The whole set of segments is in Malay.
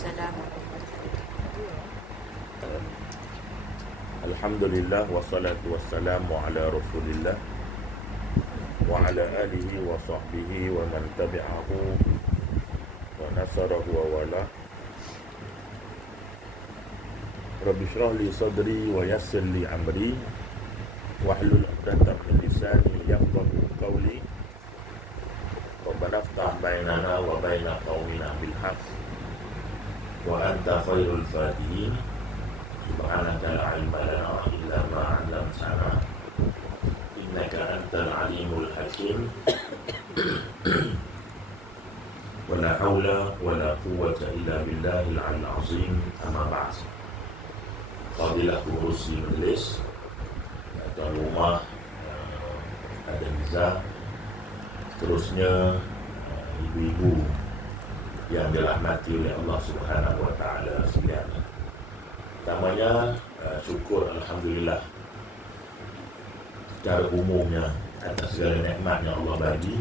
Waalaikumsalam. Alhamdulillah wassalatu wassalamu ala Rasulillah wa ala alihi wa sahbihi wa man tabi'ahu wa nasarahu wa wala. Rabbi shrah li sadri wa yassir li amri wahlul 'uqdatam min lisani yafqahu qawli. Rabbana iftah bainana wa baina qaumina bil haqq wa anta khairul fatihin. Subhanaka la ilma lana illa ma 'allamtana innaka antal alimul hakim. Wala haula wala quwwata illa billahil 'aliyyil 'azim. Amma ba'd. Fadilah pengurusi majlis, tuan rumah, ada Niza, seterusnya ibu-ibu yang dirahmati oleh Allah Subhanahu wa taala sekalian. Pertamanya syukur alhamdulillah secara umumnya atas segala nikmat yang Allah bagi.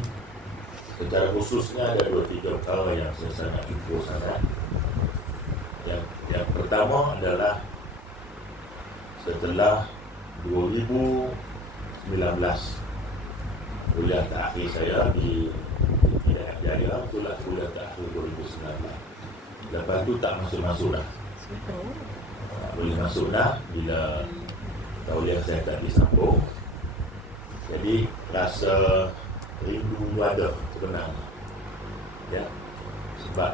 Secara khususnya ada 2-3 perkara yang saya sangat syukur sangat. Yang pertama adalah setelah 2019 kuliah terakhir saya di Hidayah Jaya, itulah kuliah terakhir 2019. Lepas tu tak masuk-masuk dah. Boleh masuk dah bila tauliah saya tak disambung. Jadi rasa rindu ada sebenarnya, ya, sebab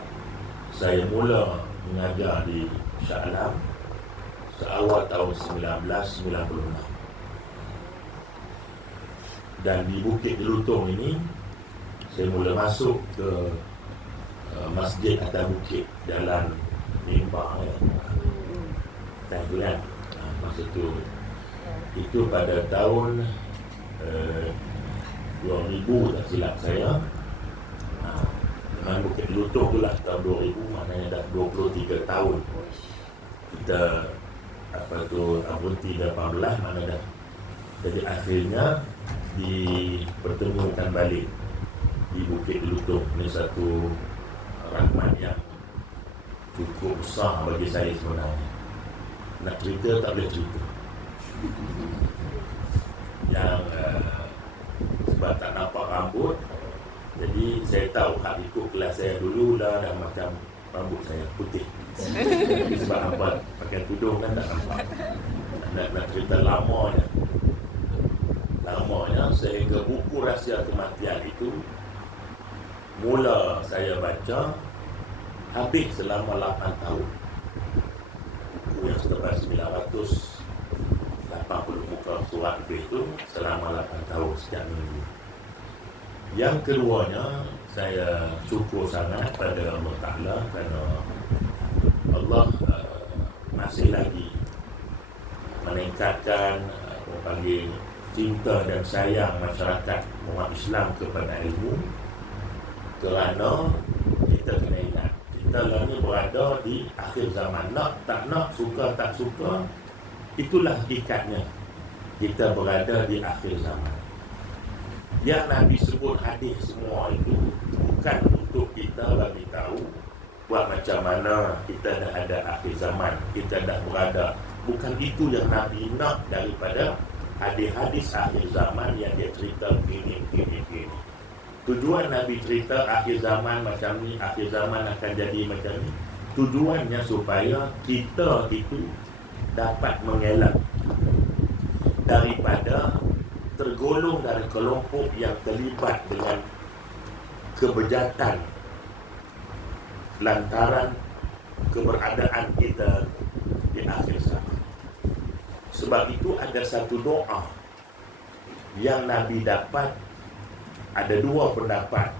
saya mula mengajar di Shah Alam seawal tahun 1996, dan di Bukit Jelutong ini saya mula masuk ke masjid atas bukit, jalan Mimbar, ya. Kan? Masa itu pada tahun 2000 tak silap saya. Dengan Bukit Jelutong tu lah tahun 2000, maknanya dah 23 tahun kita berhenti 18, mana dah. Jadi akhirnya dipertemukan balik di Bukit Jelutong. Ini satu rahmat yang cukup besar bagi saya sebenarnya. Nak cerita tak boleh cerita. Yang sebab tak nampak rambut, jadi saya tahu hak ikut kelas saya dulu dah macam rambut saya putih. Sebab nampak pakai tudung kan tak nampak. Nak cerita lamanya sehingga buku Rahsia Kematian itu mula saya baca habis selama 8 tahun. Buku yang setebal 980 muka surat lebih itu selama 8 tahun setiap minggu. Yang keduanya, saya syukur sangat pada Allah Ta'ala kerana Allah masih lagi meningkatkan panggil cinta dan sayang masyarakat umat Islam kepada ilmu. Kerana kita kena ingat, kita ni berada di akhir zaman. Nak tak nak, suka tak suka, itulah hakikatnya. Kita berada di akhir zaman. Yang Nabi sebut hadis semua itu bukan untuk kita bagi tahu buat macam mana kita dah ada akhir zaman, kita dah berada. Bukan itu yang Nabi nak daripada hadis-hadis akhir zaman yang dia cerita begini. Tujuan Nabi cerita akhir zaman macam ni, akhir zaman akan jadi macam ni, tujuannya supaya kita itu dapat mengelak daripada tergolong dari kelompok yang terlibat dengan kebejatan lantaran keberadaan kita di akhir zaman. Sebab itu ada satu doa yang Nabi dapat, ada 2 pendapat.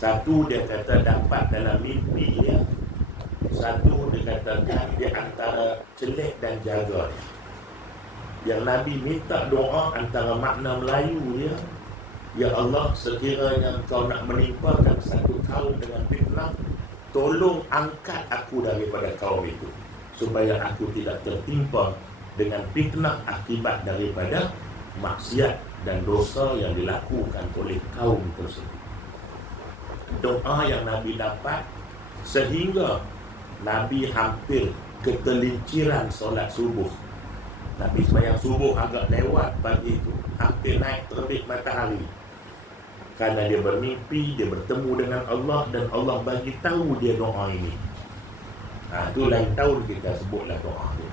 Satu dia kata dapat dalam mimpi dia, satu dia katakan di antara celik dan jaga dia. Yang Nabi minta doa antara makna Melayu dia, ya Allah, sekiranya Engkau nak menimpakan satu kaum dengan fitnah, tolong angkat aku daripada kaum itu, supaya aku tidak tertimpa dengan fitnah akibat daripada maksiat dan dosa yang dilakukan oleh kaum tersebut. Doa yang Nabi dapat sehingga Nabi hampir ketelinciran solat subuh. Nabi sembahyang subuh agak lewat pagi itu, hampir naik terbit matahari. Karena dia bermimpi, dia bertemu dengan Allah dan Allah bagi tahu dia doa ini. Itu lain tahun kita sebutlah doa tu.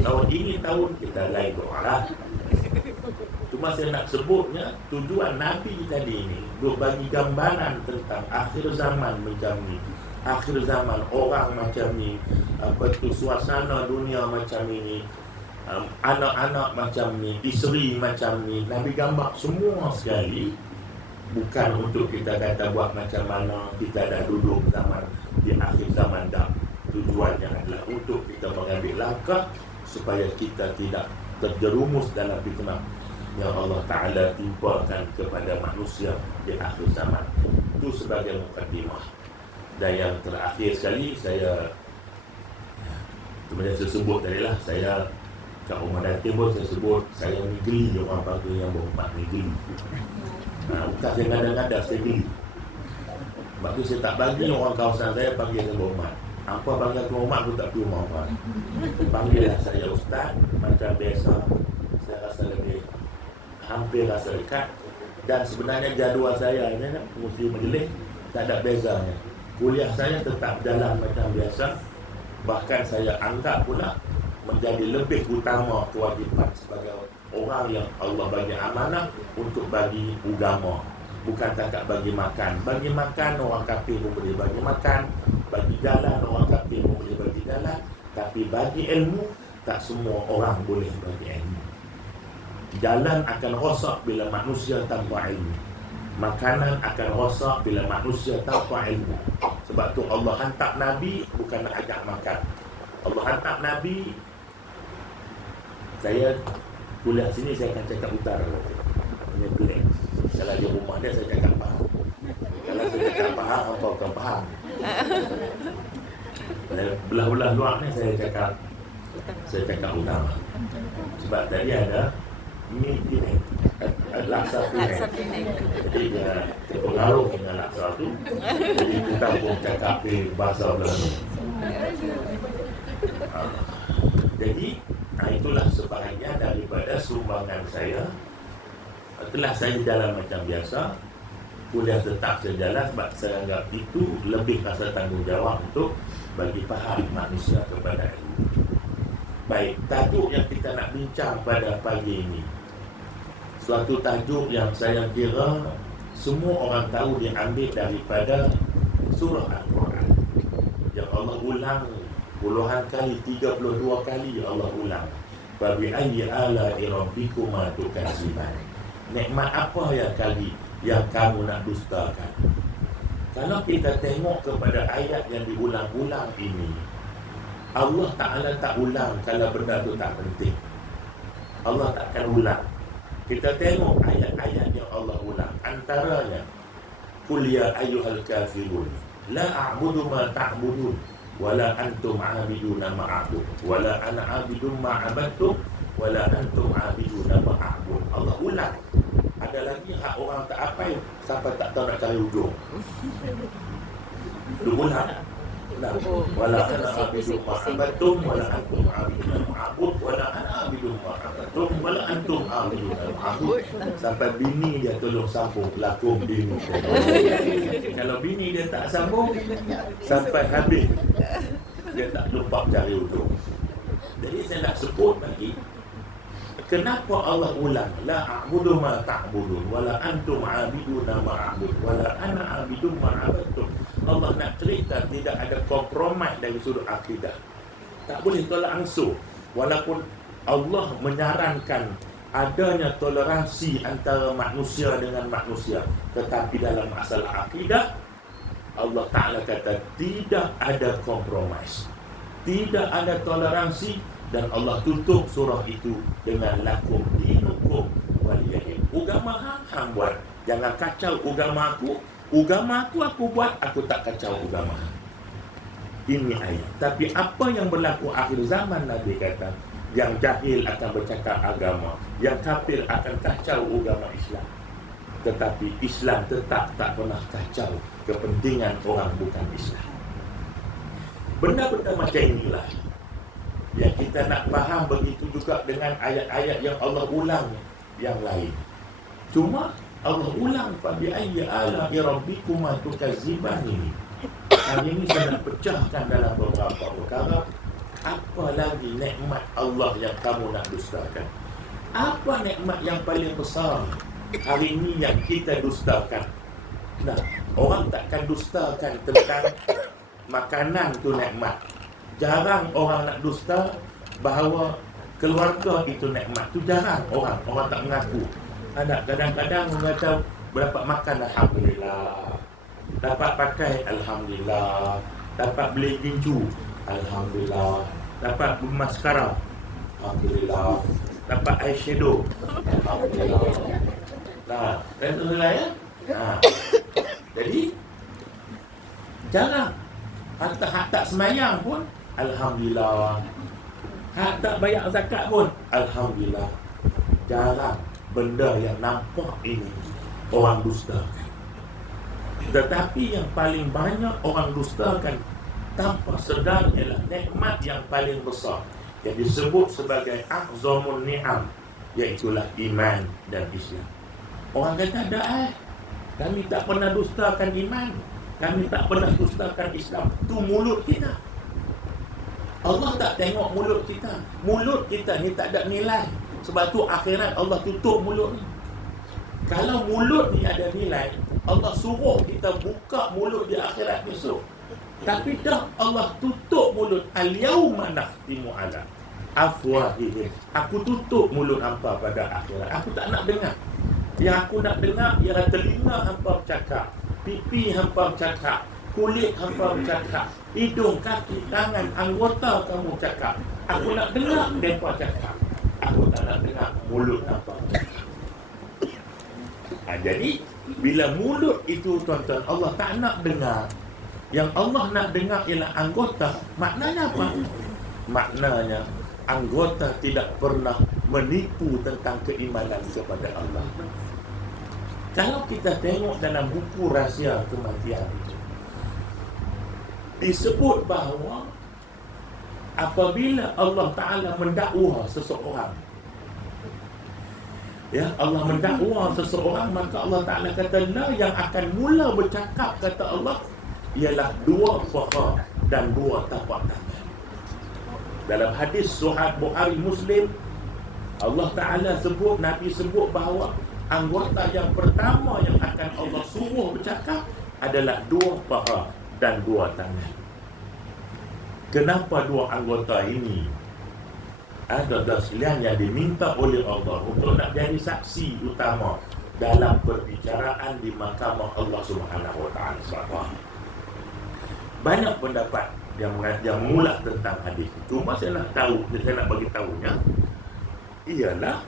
Tahun ini tahun kita lain doa lah. Cuma saya nak sebutnya tujuan Nabi tadi ini untuk bagi gambaran tentang akhir zaman macam ni. Akhir zaman orang macam ni, suasana dunia macam ini, anak-anak macam ni, isteri macam ni. Nabi gambar semua sekali. Bukan untuk kita kata buat macam mana kita dah duduk zaman di akhir zaman dah. Tujuannya adalah untuk kita mengambil langkah supaya kita tidak terjerumus dalam fitnah yang Allah Ta'ala timpakan kepada manusia di akhir zaman. Itu sebagai mukadimah. Dan yang terakhir sekali, saya saya sebut tadi lah, saya kat rumah datin pun saya sebut saya ni geli, orang panggil yang berhormat ni geli. Bukan saya kadang-kadang saya geli. Sebab tu saya tak bagi orang kawasan saya panggil saya berhormat. Apa panggil aku hormat pun tak perlu hormat. Panggillah saya ustaz, macam biasa. Saya rasa lebih hampir rasa dekat. Dan sebenarnya jadual saya ni musim majlis tak ada bezanya. Kuliah saya tetap jalan macam biasa. Bahkan saya anggap pula menjadi lebih utama kewajipan sebagai orang yang Allah bagi amanah untuk bagi agama. Bukan takat bagi makan. Bagi makan orang kafir pun boleh bagi makan, bagi jalan orang kafir pun boleh bagi jalan. Tapi bagi ilmu, tak semua orang boleh bagi ilmu. Jalan akan rosak bila manusia tanpa ilmu. Makanan akan rosak bila manusia tanpa ilmu. Sebab tu Allah hantar Nabi bukan nak ajak makan. Allah hantar Nabi. Saya kuliah sini saya akan cakap utara. Ini pelik. Kalau di rumah dia saya cakap faham. Kalau saya cakap faham, apa bukan faham. Belah-belah luar ni saya cakap utama. Sebab tadi ada Penang, laksa Penang. Jadi dia terpengaruh dengan laksa tu. Jadi kita pun cakap bahasa Melayu. Jadi itulah sebahagian daripada sumbangan saya. Setelah saya jalan macam biasa, kuliah tetap saya jalan sebab saya anggap itu lebih rasa tanggungjawab untuk bagi faham manusia kepada ilmu. Baik, tajuk yang kita nak bincang pada pagi ini, suatu tajuk yang saya kira semua orang tahu diambil daripada surah Al-Quran yang Allah ulang puluhan kali, 32 kali Allah ulang. Fabi ayyi ala'i rabbikuma tukadziban. Nikmat apa yang kamu nak dustakan? Kalau kita tengok kepada ayat yang diulang-ulang ini, Allah Ta'ala tak ulang kalau benda tu tak penting. Allah takkan ulang. Kita tengok ayat-ayat yang Allah ulang. Antaranya, Qul ya ayyuhal kafirun la a'budu ma ta'budun wala antum 'abiduna ma a'bud wala ana 'abidun ma 'abadtum wala antum 'abiduna ma a'bud. Allah ulang. Ada lagi hak orang tak apa sampai tak tahu nak cari ujung. Dia ulang. Wala ana 'abidun ma 'abadtum wala antum 'abiduna ma a'bud wala ana 'abidun ma 'abadtum wala antum 'abiduna ma a'bud. Sampai bini dia tolong sambung lakum bini. Kalau bini dia tak sambung sampai habis, dia tak lupa cari ujung. Jadi saya nak sebut lagi, kenapa Allah ulang la a'budu ma ta'budun wala antum 'abiduna ma a'bud wala ana 'abidun ma 'abadtum. Allah nak cerita tidak ada kompromi dari sudut akidah. Tak boleh tolak ansur. Walaupun Allah menyarankan adanya toleransi antara manusia dengan manusia, tetapi dalam masalah akidah Allah Ta'ala kata tidak ada kompromis, tidak ada toleransi. Dan Allah tutup surah itu dengan lakum dinukum waliyadin. Agama hang buat, jangan kacau agama aku. Agama aku buat, aku tak kacau agama. Ini ayat. Tapi apa yang berlaku akhir zaman, Nabi kata, yang jahil akan bercakap agama, yang kafir akan kacau agama Islam. Tetapi Islam tetap tak pernah kacau kepentingan orang bukan Islam. Benda-benda macam inilah yang kita nak faham. Begitu juga dengan ayat-ayat yang Allah ulang yang lain. Cuma Allah ulang fabi ayyi ala'i rabbikuma tukazziban ini. Hari ini saya nak pecahkan dalam beberapa perkara. Apa lagi nikmat Allah yang kamu nak dustakan? Apa nikmat yang paling besar hari ini yang kita dustakan? Nah, orang takkan dustakan tentang makanan tu nikmat. Jarang orang nak dusta bahawa keluarga itu nikmat. Tu jarang orang tak mengaku. Ada kadang-kadang orang kata dapat makan alhamdulillah, dapat pakai alhamdulillah, dapat beli gincu alhamdulillah, dapat maskara alhamdulillah, dapat eyeshadow alhamdulillah. Nah, alhamdulillah ya. Nah, jadi jarang. Hak tak semayang pun alhamdulillah, hak tak bayar zakat pun alhamdulillah. Jarang benda yang nampak ini orang dustakan. Tetapi yang paling banyak orang dustakan tanpa sedar ialah nikmat yang paling besar yang disebut sebagai a'zamun ni'am, iaitulah iman dan Islam. Orang kata dah kami tak pernah dustakan iman, kami tak pernah dustakan Islam. Tu mulut kita. Allah tak tengok mulut kita. Mulut kita ni tak ada nilai. Sebab tu akhirat Allah tutup mulut ni. Kalau mulut ni ada nilai, Allah suruh kita buka mulut di akhirat besok. Tapi dah Allah tutup mulut. Al-yawma nakhtimu ala afwahihim. Aku tutup mulut hampa pada akhirat. Aku tak nak dengar. Yang aku nak dengar ialah telinga hampa bercakap, pipi hampa bercakap, kulit hampa bercakap, hidung, kaki, tangan, anggota kamu cakap. Aku nak dengar mereka cakap. Aku tak nak dengar mulut hampa. Jadi bila mulut itu tuan-tuan Allah tak nak dengar, yang Allah nak dengar ialah anggota. Maknanya apa? Maknanya anggota tidak pernah menipu tentang keimanan kepada Allah. Kalau kita tengok dalam buku rahsia kematian itu, disebut bahawa apabila Allah Ta'ala mendakwa seseorang, Allah mendakwa seseorang, maka Allah Ta'ala kata la, yang akan mula bercakap, kata Allah, ialah dua paha dan dua tapak tangan. Dalam hadis Sahih Bukhari Muslim, Allah Ta'ala sebut, Nabi sebut bahawa anggota yang pertama yang akan Allah suruh bercakap adalah dua paha dan dua tangan. Kenapa dua anggota ini? Ada sekalian yang diminta oleh Allah untuk nak jadi saksi utama dalam perbicaraan di mahkamah Allah Subhanahu Wa Taala. Banyak pendapat yang mengulas tentang hadis. Cuma saya nak bagi tahunya ialah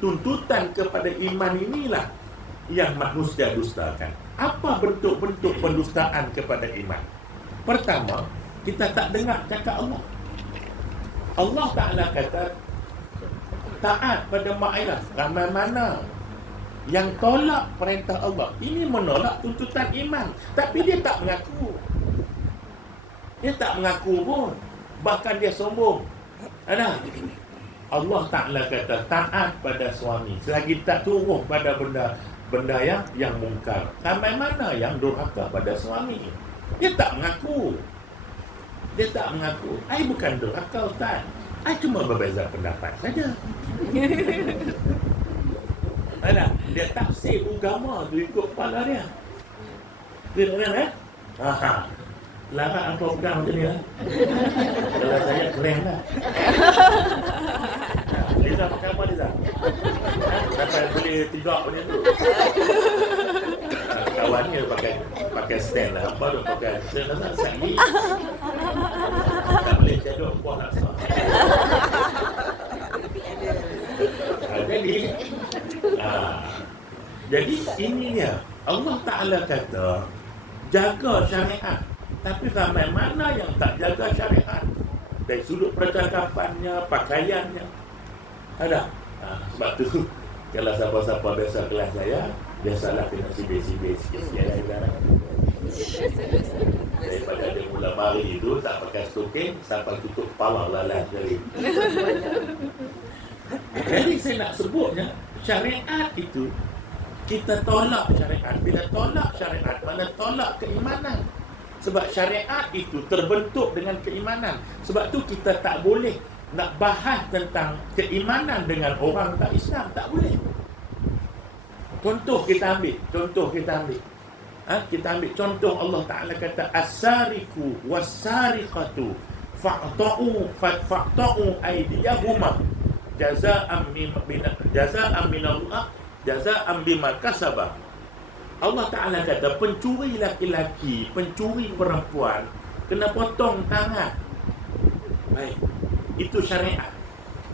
tuntutan kepada iman inilah yang manusia dustakan. Apa bentuk-bentuk pendustaan kepada iman? Pertama, kita tak dengar cakap Allah. Allah Ta'ala kata taat pada mak ayah. Ramai mana yang tolak perintah Allah, ini menolak tuntutan iman. Tapi dia tak mengaku. Dia tak mengaku pun. Bahkan dia sombong. Ada? Allah Ta'ala kata taat pada suami selagi tak turun pada benda yang mungkar. Sampai mana yang durhaka pada suami? Dia tak mengaku. Dia tak mengaku. I bukan durhaka, Ustaz. I cuma berbeza pendapat saja. Ada? Dia tafsir agama tu ikut kepala dia. Kira-kira larang apa pegang macam ni lah. Kalau saya keren lah. Liza pakai apa Liza? Dapat beli 3 macam tu. Kawan ni pakai stand lah. Apa tu pakai stand lah. Sakit. Tak boleh jaduk kuah laksa. Jadi ini dia. Allah Ta'ala kata jaga syariat. Tapi ramai mana yang tak jaga syariat dari sudut percakapannya, pakaiannya. Ada. Sebab tu kalau siapa-siapa biasa kelas saya, biasalah kena sibir-sibir sikit-sikit daripada ada ulama lari itu tak pakai stoking sampai tutup kepala lalat dari. Jadi saya nak sebutnya syariat itu kita tolak syariat. Bila tolak syariat, mana tolak keimanan. Sebab syariat itu terbentuk dengan keimanan. Sebab tu kita tak boleh nak bahas tentang keimanan dengan orang tak Islam. Tak boleh. Contoh kita ambil. Kita ambil contoh Allah Ta'ala kata as-sariqu was-sariqatu fa'ta'u aydiyahuma jaza'an minallah jaza'an bima kasaba. Allah Ta'ala kata pencuri laki-laki, pencuri perempuan kena potong tangan. Baik. Itu syariat.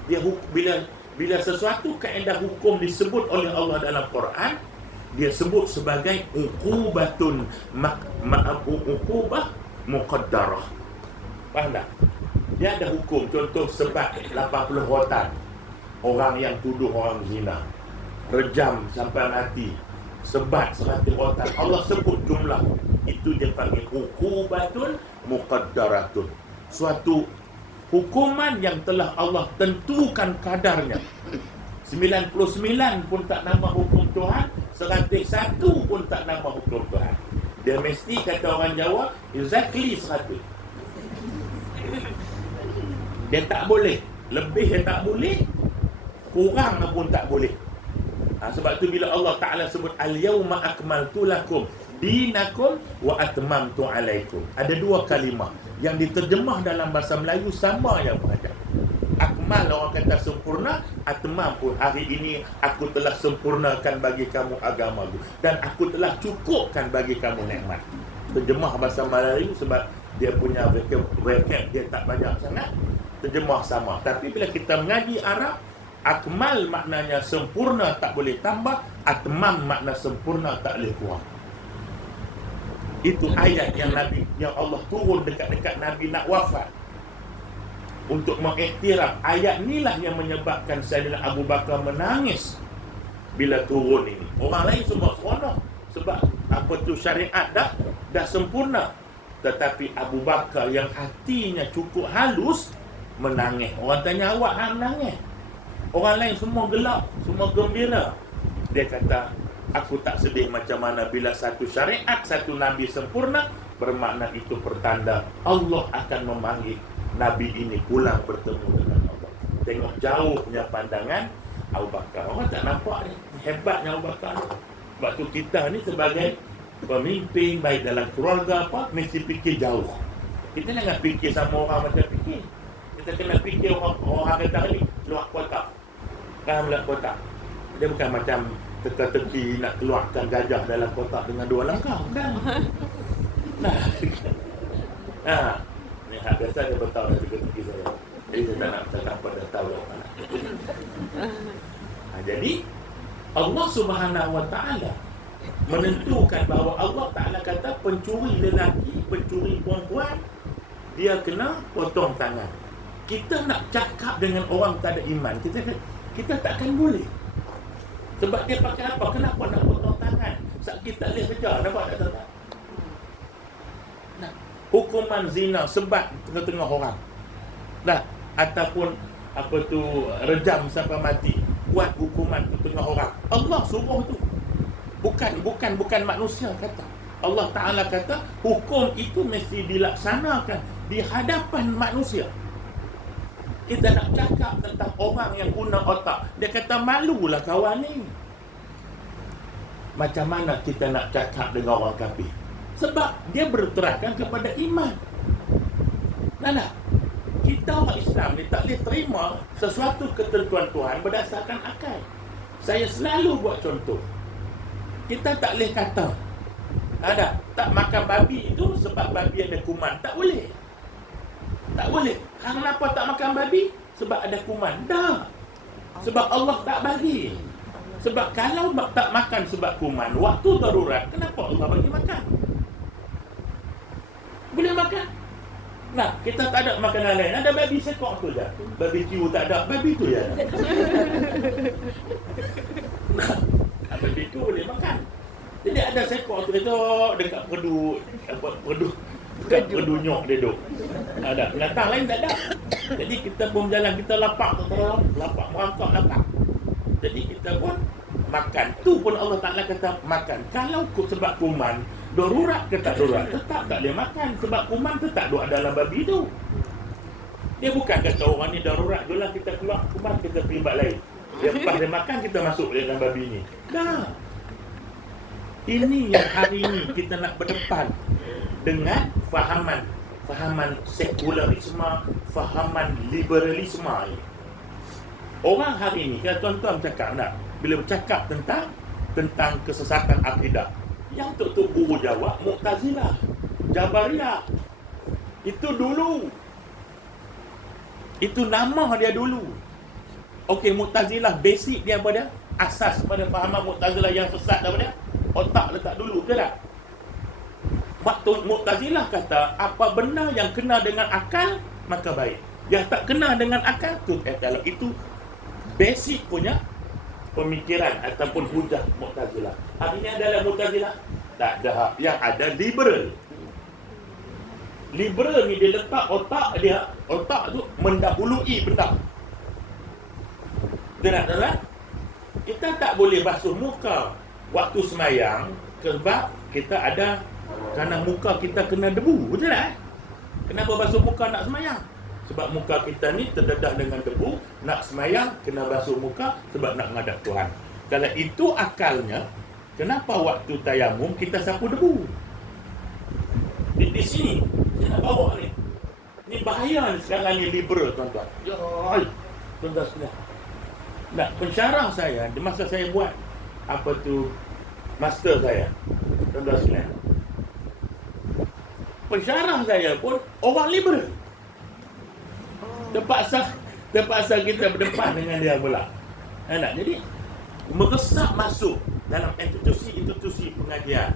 Dia bila sesuatu kaedah hukum disebut oleh Allah dalam Quran, dia sebut sebagai uqubatun uqubah muqaddarah. Faham tak? Dia ada hukum. Contoh sebat 80 rotan. Orang yang tuduh orang zina, rejam sampai mati, sebat 100 rotan. Allah sebut jumlah. Itu dia panggil uqubatun muqaddaratun. Suatu hukuman yang telah Allah tentukan kadarnya. 99 pun tak nama hukum Tuhan, 101 pun tak nama hukum Tuhan. Dia mesti, kata orang Jawa, exactly 100. Dia tak boleh. Lebih dia tak boleh, kurang pun tak boleh. Sebab tu bila Allah Ta'ala sebut al-yawma akmaltu lakum dinakum wa atmamtu alaikum, ada dua kalimah yang diterjemah dalam bahasa Melayu sama yang berada. Akmal orang kata sempurna, atmam pun hari ini aku telah sempurnakan bagi kamu agamaku dan aku telah cukupkan bagi kamu nikmat. Terjemah bahasa Melayu sebab dia punya vocab dia tak banyak sangat, terjemah sama. Tapi bila kita mengaji Arab, akmal maknanya sempurna tak boleh tambah, atmam makna sempurna tak boleh kurang. Itu ayat yang Allah turun dekat-dekat Nabi nak wafat untuk mengiktiraf. Ayat inilah yang menyebabkan Sayyidina Abu Bakar menangis bila turun ini. Orang lain semua seronok sebab apa tu syariat dah sempurna. Tetapi Abu Bakar yang hatinya cukup halus menangis. Orang tanya, awak menangis? Orang lain semua gelap, semua gembira. Dia kata, aku tak sedih macam mana bila satu syariat, satu Nabi sempurna, bermakna itu pertanda Allah akan memanggil Nabi ini pulang bertemu dengan Allah. Tengok jauhnya pandangan Abu Bakar. Orang tak nampak ni, hebatnya Abu Bakar ni. Sebab tu kita ni sebagai pemimpin, baik dalam keluarga apa, mesti fikir jauh. Kita jangan fikir sama orang macam fikir. Kita kena fikir orang kata ni, luar kotak. Kan luar kotak. Dia bukan macam teka-teki nak keluarkan gajah dalam kotak dengan 2 langkah, kan? Nah, ni hak biasa dia beritahu dah teka-teki saya. Jadi saya tak nak cakap apa, dah tahu dah mana. Jadi Allah Subhanahu Wa Taala menentukan bahawa Allah Ta'ala kata pencuri lelaki, pencuri perempuan, dia kena potong tangan. Kita nak cakap dengan orang tak ada iman, kita takkan boleh. Sebab dia pakai apa? Kenapa nak potong tangan? Saat kita lihat kejar, nampak tak? Nah, hukuman zina, sebat tengah-tengah orang. Ataupun apa tu, rejam sampai mati, buat hukuman tengah orang. Allah suruh tu. Bukan manusia kata. Allah Ta'ala kata hukum itu mesti dilaksanakan di hadapan manusia. Kita nak cakap tentang orang yang guna otak, dia kata malulah kawan ni. Macam mana kita nak cakap dengan orang kafir? Sebab dia berterakan kepada iman. Nah, kita orang Islam ni tak boleh terima sesuatu ketentuan Tuhan berdasarkan akal. Saya selalu buat contoh. Kita tak boleh kata tak makan babi itu sebab babi ada kuman. Tak boleh. Tak boleh. Kenapa tak makan babi? Sebab ada kuman. Dah. Sebab Allah tak bagi. Sebab kalau tak makan sebab kuman, waktu darurat, kenapa Allah bagi makan? Boleh makan. Nah, kita tak ada makanan lain. Ada babi sekok tu je. Barbecue tak ada. Babi tu je. Nah, barbecue boleh makan. Jadi ada seekor tu dekat perdu dekat perdu nyok dia duduk. Ada binatang lain tak ada. Jadi kita pun berjalan, kita lapak terus, lapak merangkak lapak. Jadi kita pun makan. Tu pun Allah Ta'ala kata makan. Kalau sebab kuman, darurat ke tak darurat, tetap tak boleh makan. Sebab kuman tetap duduk dalam babi tu. Dia bukan kata orang ni darurat, jualan kita keluar kuman, kita pergi tempat lain. Lepas dia makan, kita masuk dalam babi ni. Dah. Ini yang hari ini kita nak berdepan dengan fahaman sekularisme, fahaman liberalisme ini. Orang hari ini, kalau tuan-tuan cakap nak, bila bercakap tentang kesesatan akidah, yang tok guru jawab Mu'tazilah, Jabariyah. Itu dulu. Itu nama dia dulu. Okey, Mu'tazilah basic dia apa dia? Asas pada fahaman Mu'tazilah yang sesat apa dia? Otak letak dulu ke tak? Waktu Mu'tazilah kata apa benda yang kena dengan akal maka baik. Yang tak kena dengan akal tu kalau itu basic punya pemikiran ataupun hujah Mu'tazilah. Hari ini adalah Mu'tazilah? Tak ada. Yang ada liberal. Liberal ni dia letak otak tu mendahului benda. Dengar? Kita tak boleh basuh muka waktu semayang sebab kita ada kerana muka kita kena debu, betul tak? Kenapa basuh muka nak semayang? Sebab muka kita ni terdedah dengan debu, nak semayang kena basuh muka sebab nak menghadap Tuhan. Kalau itu akalnya, kenapa waktu tayamum kita sapu debu? Di sini saya nak bawa ni. Ni bahaya ni sekarang ni liberal tuan-tuan. Tuan-tuan sekalian. Nah, pensyarah saya di masa saya buat master saya, tuan-tuan sekalian, pensyarah saya pun orang liberal. Terpaksa kita berdepan dengan dia pula. Jadi meresap masuk dalam institusi pengajian,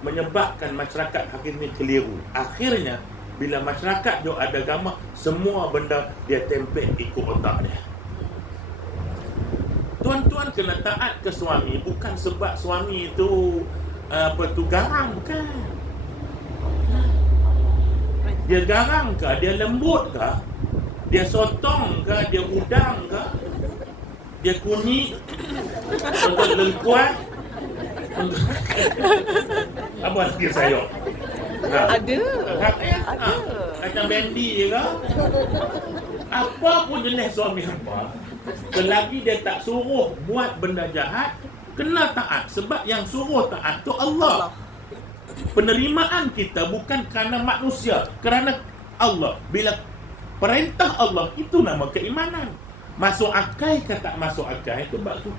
menyebabkan masyarakat akhirnya keliru. Akhirnya bila masyarakat jauh ada agama, semua benda dia tempel ikut otak dia. Tuan-tuan kena taat ke suami bukan sebab suami itu garang, bukan. Dia garang ke, dia lembut ke, dia sotong ke, dia udang ke, dia kunyit, untuk lengkuat, apa lagi sayur? Ada. Macam bendi je ke? Apa pun jenis suami apa, selagi dia tak suruh buat benda jahat, kena taat. Sebab yang suruh taat tu Allah. Penerimaan kita bukan kerana manusia, kerana Allah. Bila perintah Allah, itu nama keimanan. Masuk akal ke tak masuk akal, itu bab tu.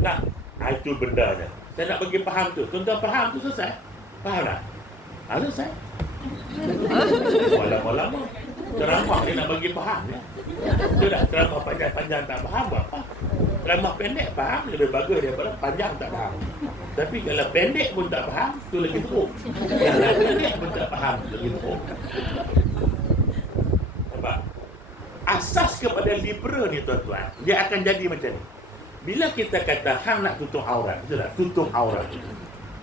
Nah, itu bendanya. Saya nak bagi faham tu. Tuan-tuan faham tu selesai? Faham tak? Selesai. Lama-lama ceramah dia nak bagi faham ya. Dia nak ceramah panjang-panjang tak faham buat apa? Ceramah pendek faham lebih bagus daripada panjang tak faham. Tapi kalau pendek pun tak faham, tu lagi teruk. Kalau pendek pun tak faham, tu lagi teruk. Nampak? Asas kepada liberal ni tuan-tuan, dia akan jadi macam ni. Bila kita kata hang nak tutup aurat, betul tak? Tutup aurat.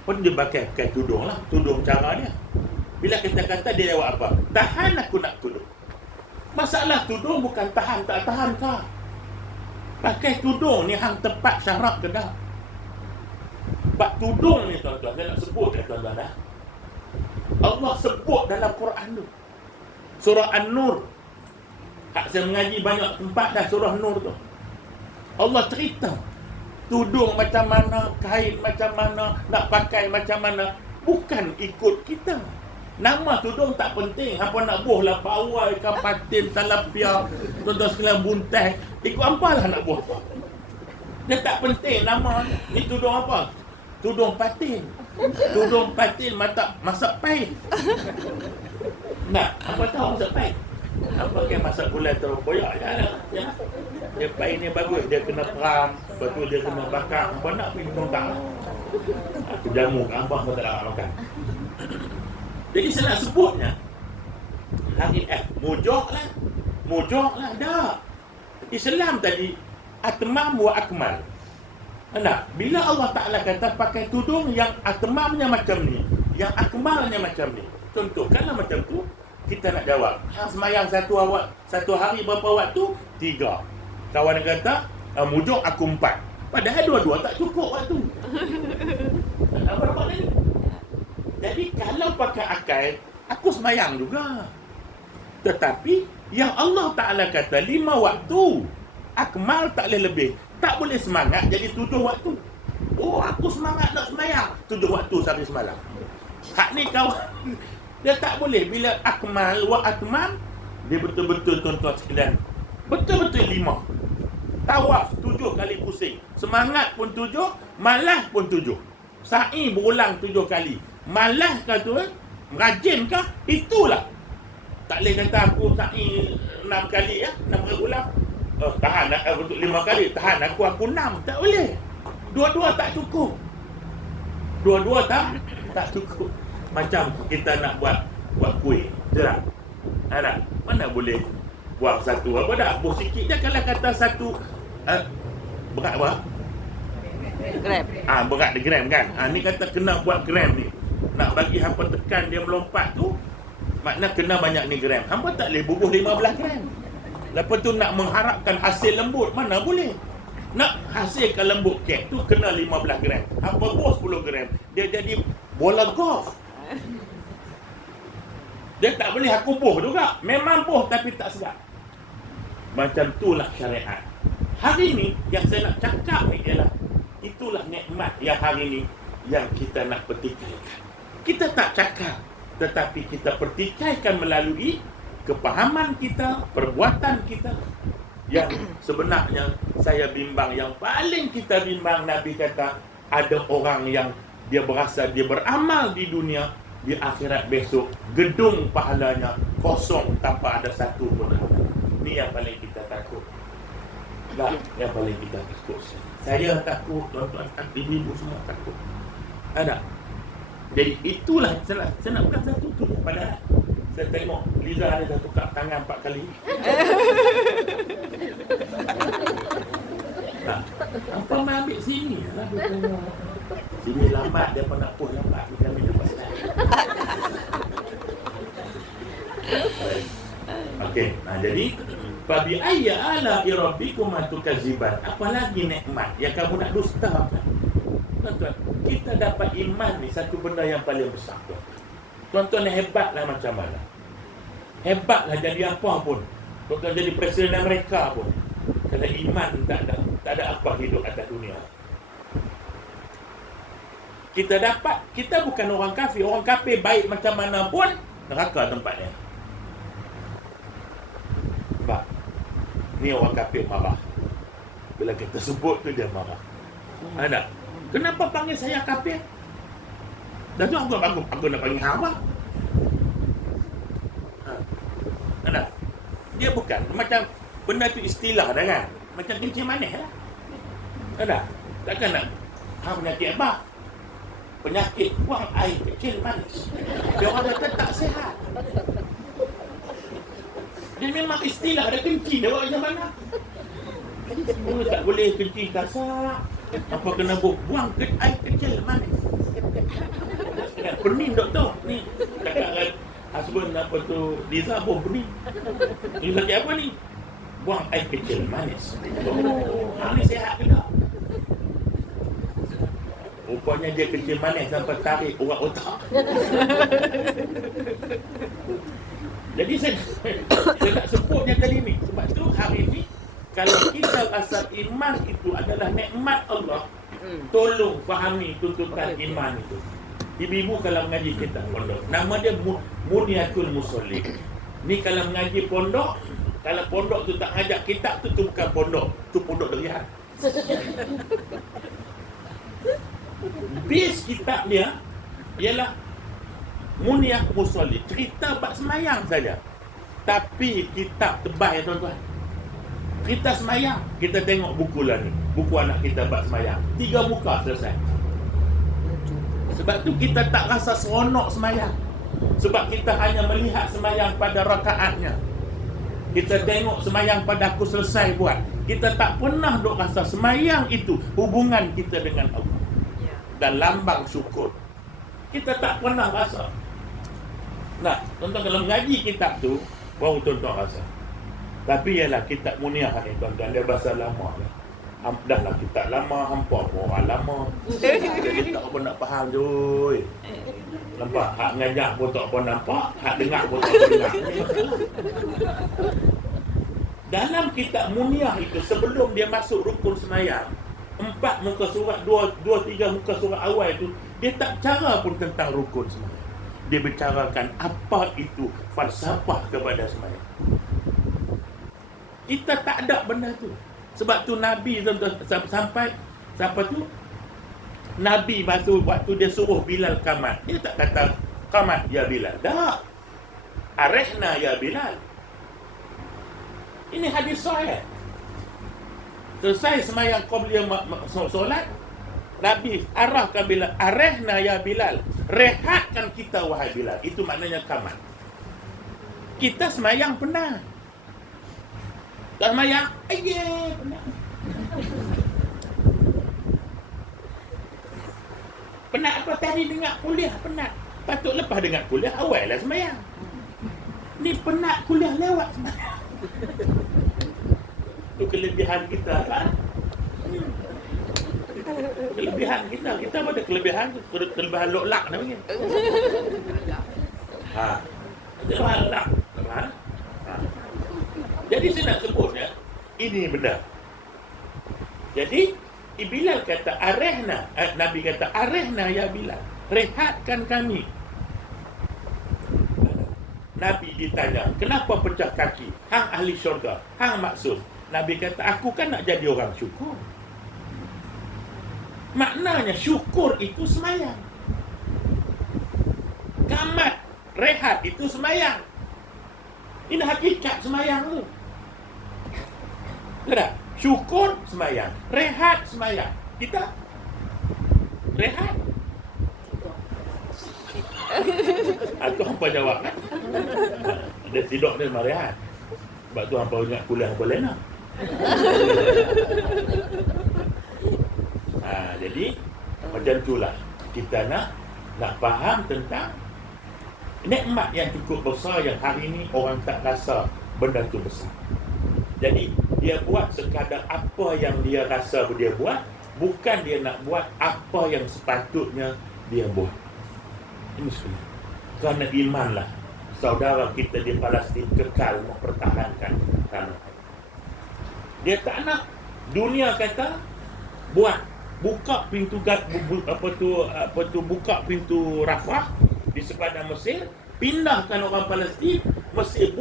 Pun dia pakai tudung lah, tudung cara dia. Bila kita kata dia jawab apa? Tahan aku nak tudung. Masalah tudung bukan tahan tak tahan kah? Pakai tudung ni hang tepat syarat ke dah? Bab tudung ni tuan-tuan, saya nak sebut tuan-tuan dah. Allah sebut dalam Quran tu. Surah An-Nur. Saya mengaji banyak tempat dah surah Nur tu. Allah cerita tudung macam mana, kain macam mana, nak pakai macam mana. Bukan ikut kita. Nama tudung tak penting. Apa nak buh lah bawai ke patin, talapia, tuan-tuan sekalian buntai. Ikut apalah nak buh. Dia tak penting nama. Ni tudung apa? Tudung patin. Tudung patin masak pahit. Nah, apa tahu masak pahit? Apa pakai masak gulai terus koyak ya. Dia pahit ni bagus, dia kena peram, lepas tu dia kena bakar. Apa nak pergi tongkang lah. Aku jamu ke abang pun tak nak makan. Jadi saya nak sebutnya hari mujok lah dah. Islam tadi atmam wa akmal. Nah, bila Allah Ta'ala kata pakai tudung yang atmamnya macam ni, yang akmalnya macam ni. Contoh, kalau macam tu, kita nak jawab, semayang satu hari berapa waktu? 3. Kawan dia kata, mujur aku 4. Padahal dua-dua tak cukup waktu. Apa ni? Jadi kalau pakai akal, aku semayang juga. Tetapi yang Allah Ta'ala kata 5 waktu, akmal tak boleh lebih. Tak boleh semangat jadi 7 waktu. Oh, aku semangat nak semayang 7 waktu sehari semalam. Hak ni kawan, dia tak boleh. Bila akmal wa atmam, dia betul-betul tuan-tuan sekalian, betul-betul 5. Tawaf 7 kali pusing, semangat pun 7, malas pun 7. Sa'i berulang 7 kali. Malas kah tu? Rajin kah? Itulah. Tak boleh kata aku sa'i 6 kali 6 kali ulang. Tahan untuk 5 kali, tahan aku 6. Tak boleh. Dua-dua tak cukup. Dua-dua tak cukup. Macam kita nak buat kuih, tak? Ada. Mana boleh buang satu apa dah? Buh sikit je kalau kata satu berat apa? Gram. Berat dia gram kan. Ni kata kena buat gram ni. Nak bagi hampa tekan dia melompat tu, makna kena banyak ni gram. Hampa tak boleh bubuh 15 gram. Lepas tu nak mengharapkan hasil lembut, mana boleh. Nak hasilkan lembut kek tu kena 15 gram. Hampa bubuh 10 gram, dia jadi bola golf. Dia tak boleh aku buh juga. Memang buh tapi tak sedap. Macam itulah syariat. Hari ni yang saya nak cakap ni ialah itulah nikmat yang hari ni yang kita nak petikaikan. Kita tak cakap, tetapi kita petikaikan melalui kepahaman kita, perbuatan kita. Yang sebenarnya saya bimbang, yang paling kita bimbang, Nabi kata ada orang yang dia berasa dia beramal di dunia, di akhirat besok gedung pahalanya kosong tanpa ada satu pun amal. Ni yang paling kita takut. Yang paling kita takut. Saya takut, tuan-tuan, ibu-ibu semua takut. Ada. Jadi itulah saya nak bukan satu tu. Padahal saya tengok Liza ada dah tukar tangan 4 kali. Apa mau ambil sini lah. Sini lambat, dia pun nak push lambat. Kita ambil lepas dah. Okey, jadi Fabi ayya ala rabbikum tukaziban. Apalagi nikmat yang kamu nak dustakan. Tuan-tuan, kita dapat iman ni satu benda yang paling besar. Tuan-tuan hebatlah macam mana. Hebatlah jadi apa pun. Tuan-tuan jadi presiden Amerika pun. Kalau iman tak ada apa hidup atas dunia. Kita bukan orang kafir. Orang kafir baik macam mana pun, neraka tempatnya. Sebab ni orang kafir marah. Bila kita sebut tu dia marah. Ada. Kenapa panggil saya kafir? Dah tu aku nak panggil apa? Ada. Dia bukan macam benda tu istilah dah kan. Macam kencing manis lah. Ada. Takkan nak penyakit apa? Penyakit buang air kecil manis. Dia orang kata tak sihat. Dia memang istilah ada kencing. Dia buat macam mana? Tak boleh kencing kasar. Apa kena buang air kecil manis. Pening doktor. Ni cakap dengan husband apa tu, Liza pun pening. Ni sakit apa ni? Buang air kecil manis. Ni sihat ke tak? Rupanya dia kecil manis sampai tarik urat otak. Jadi saya nak sebutnya kali ni. Sebab tu hari ni kalau kita rasa iman itu adalah nikmat Allah, tolong fahami tuntutan iman itu. Ibu-ibu kalau mengaji kita pondok, nama dia Muniatul Musallin. Ni kalau mengaji pondok, kalau pondok tu tak ajak kitab tu bukan pondok, tu pondok derian. Base kitab dia ialah Muniah Musallin, cerita bab semayang saja. Tapi kitab tebal ya tuan-tuan. Kita semayang, kita tengok buku lah ni. Buku anak kita bab semayang. 3 muka selesai. Sebab tu kita tak rasa seronok semayang. Sebab kita hanya melihat semayang pada rakaatnya. Kita tengok semayang pada aku selesai buat. Kita tak pernah duk rasa semayang itu hubungan kita dengan Allah. Dan lambang syukur. Kita tak pernah rasa. Nah, tuan-tuan kalau mengaji kitab tu, baru tuan-tuan rasa. Tapi ialah kitab Muniah ni tuan-tuan, dia bahasa lama lah. Dah lah kitab lama, hampa orang lama. Jadi tak apa nak faham je. Nampak? Hak ngajak pun tak apa nampak, hak dengar pun tak apa dengar. Dalam kitab Muniah itu, sebelum dia masuk rukun semayang, 4 muka surat, 2-3 muka surat awal itu, dia tak cara pun tentang rukun semayang. Dia bicarakan apa itu falsafah kepada semayang. Kita tak ada benda tu. Sebab tu Nabi sampai tu Nabi waktu dia suruh Bilal qamat, dia tak kata qamat ya Bilal. Tak. Arehna ya Bilal. Ini hadis sahih. Selesai semayang qabliyah solat, Nabi arahkan Bilal, arehna ya Bilal, rehatkan kita wahai Bilal. Itu maknanya qamat. Kita semayang penat. Tak semayang, penat. Penat apa tadi dengar kuliah, penat. Patut lepas dengar kuliah, awal lah semayang. Ni penat kuliah lewat semayang. Itu kelebihan kita kan? Kelebihan kita ada kelebihan loklak namanya. Kelebihan loklak. Jadi saya nak sebutnya, ini benar. Jadi Bilal kata arehna, Nabi kata arehna ya Bilal, rehatkan kami. Nabi ditanya, kenapa pecah kaki? Hang ahli syurga, hang maksud. Nabi kata, aku kan nak jadi orang syukur. Maknanya syukur itu semayang. Qamat, rehat itu semayang. Ini hakikat semayang tu. Tak? Syukur semayang, rehat semayang. Kita rehat. Aku hampa jawab kan? Dia tidur dia memang rehat. Sebab tu hampa ingat kuliah hampa lena. Jadi macam itulah kita nak faham tentang nikmat yang cukup besar yang hari ini orang tak rasa benda tu besar. Jadi dia buat sekadar apa yang dia rasa dia buat, bukan dia nak buat apa yang sepatutnya dia buat. Ini sebenarnya kerana imanlah saudara kita di Palestin kekal mempertahankan tanah. Dia tak nak dunia kata buka pintu buka pintu Rafah di sepadan Mesir, pindahkan orang Palestin, Mesir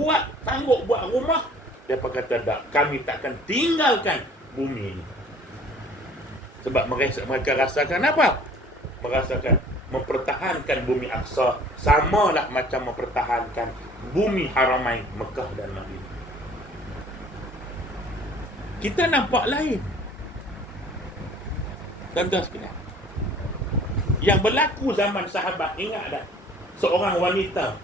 sanggup buat rumah. Dia kata tak, kami takkan tinggalkan bumi ini. Sebab mereka rasakan apa? Merasakan mempertahankan bumi Aqsa samalah macam mempertahankan bumi Haramain Mekah dan Madinah. Kita nampak lain. Tuan-tuan sekalian, yang berlaku zaman sahabat, ingat tak? Seorang wanita